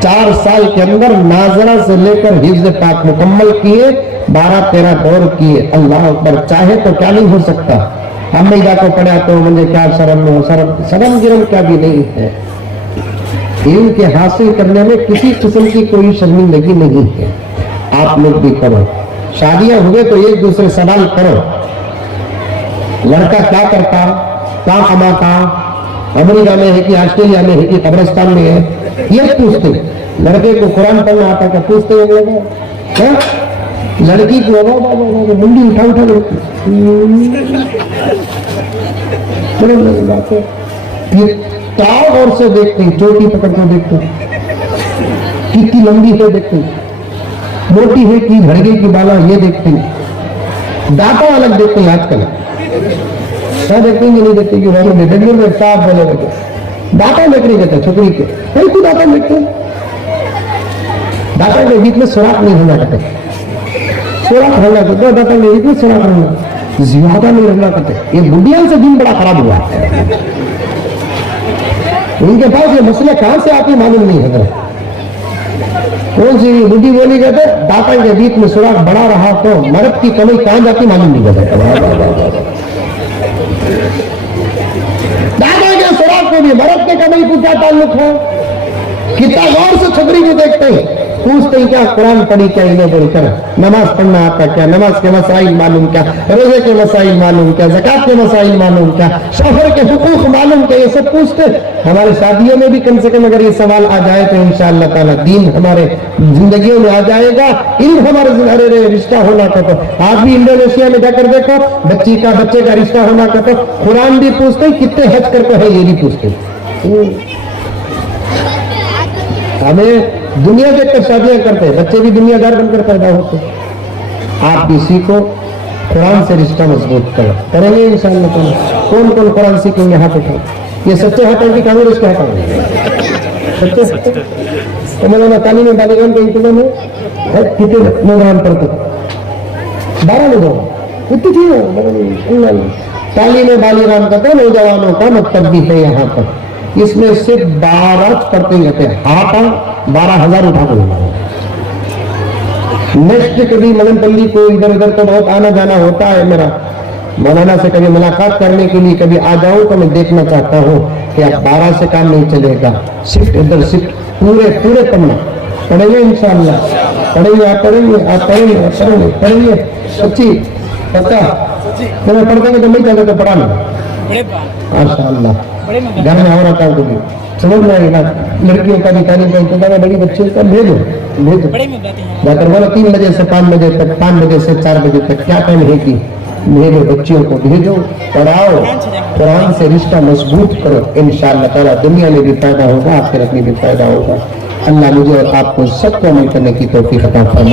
4 साल के अंदर नाजरा से लेकर हिफ्ज़ पाक मुकम्मल किए, 12-13 दौर किए। अल्लाह अकबर, चाहे तो क्या नहीं हो सकता। हमेशा को पढ़ा तो मुझे क्या शर्म हो, शर्म गिरम क्या भी नहीं है। इल्म के हासिल करने में किसी किस्म की कोई शर्मिंदगी नहीं है। आप लोग भी करो। शादियां हुए तो एक दूसरे सवाल करो, लड़का क्या करता, क्या कमाता, अमेरिका में है कि ऑस्ट्रेलिया में है कि कब्रिस्तान में है, ये पूछते। लड़के को कुरान पढ़ना आता क्या पूछते हैं लोग? लड़की को मुंडी उठा उठा ये ताव और से देखते, चोटी पकड़ कर देखते, कितनी लंबी है देखते, मोटी है कि घड़गे की बाला ये देखते, दांतों अलग देखते हैं आजकल। क्या देखते हैं नहीं देखते कि वाले में साफ बोले देखते, दांतों देख नहीं देते छोकरी के, कई को दांतों देखते, दांतों के बीच में सुराख नहीं होना कहते, सुराख होना कहते, दांतों के बीच में सुराख होना, ज्यादा नहीं रहना कहते। ये बुढ़िया से दिन बड़ा खराब हुआ है। उनके पास ये मसले कहां से आती मालूम नहीं है। कौन सी बुढ़ी बोली कहते, दांतों के बीच में सुराख बड़ा रहा तो मर्द की कमी कहां जाती मालूम नहीं कहते। दांतों के सुराख को भी मर्द के कमी को क्या ताल्लुक है? कितना गौर से छतरी को देखते हैं, पूछते हैं क्या कुरान पढ़ी क्या इन्हें बोलकर, नमाज पढ़ना आता क्या, नमाज के मसाइल मालूम क्या, रोजे के मसाइल मालूम क्या, ज़कात के मसाइल मालूम क्या, शोहर के हुकूक मालूम क्या, ये सब पूछते। हमारे शादियों में भी कम से कम अगर ये सवाल आ जाए तो इंशाअल्लाह ताला दीन हमारे जिंदगियों में आ जाएगा। इल्म हमारे रिश्ता होना का तो आज भी इंडोनेशिया में जाकर देखो, बच्चे का रिश्ता होना का तो कुरान भी पूछते, कितने हज करके है ये भी पूछते। हमें दुनिया देखकर शादियां करते हैं, बच्चे भी दुनियादार बनकर पैदा होते। आप भी सीखो, कुरान से रिश्ता मजबूत करो, करेंगे इंशाअल्लाह ताला। कौन कौन कुरान सीखेंगे हाथ उठाओ। ये सच्चे हाथ की कांग्रेस के हाथ सच्चे तो मौलाना तालीम बालिगान के इंतजाम है, कितने नौजवान पढ़ते, 12 नौजवान कितनी थी तालीम बालिगान का तो नौजवानों का मतलब भी है यहाँ पर। इसमें सिर्फ 12 पढ़ते रहते हैं, हाथ 12,000 उठा कर। नेक्स्ट कभी मदनपल्ली को इधर उधर तो बहुत आना जाना होता है मेरा, मौलाना से कभी मुलाकात करने के लिए कभी आ जाऊं तो मैं देखना चाहता हूं कि आप 12 से काम नहीं चलेगा, शिफ्ट इधर शिफ्ट पूरे पढ़ना पढ़ेंगे इंशाअल्लाह, पढ़ेंगे आप पढ़ेंगे सच्ची पक्का मैं पढ़ देंगे तो नहीं चाहते तो पढ़ाना माशाअल्लाह। घर में और आता है समझ में आएगा। लड़कियों का भी तालीम का इंतजाम है, बड़ी बच्चे का भेजो जाकर बोलो 3 बजे से 5 बजे तक, 5 बजे से 4 बजे तक क्या टाइम है कि भेजो, बच्चियों को भेजो, पढ़ाओ, कुरान से रिश्ता मजबूत करो। इंशाअल्लाह ताला दुनिया में भी फायदा होगा, आखिरत में भी फायदा होगा। अल्लाह मुझे और आपको सबको अमल करने की तौफीक अता फरमाए।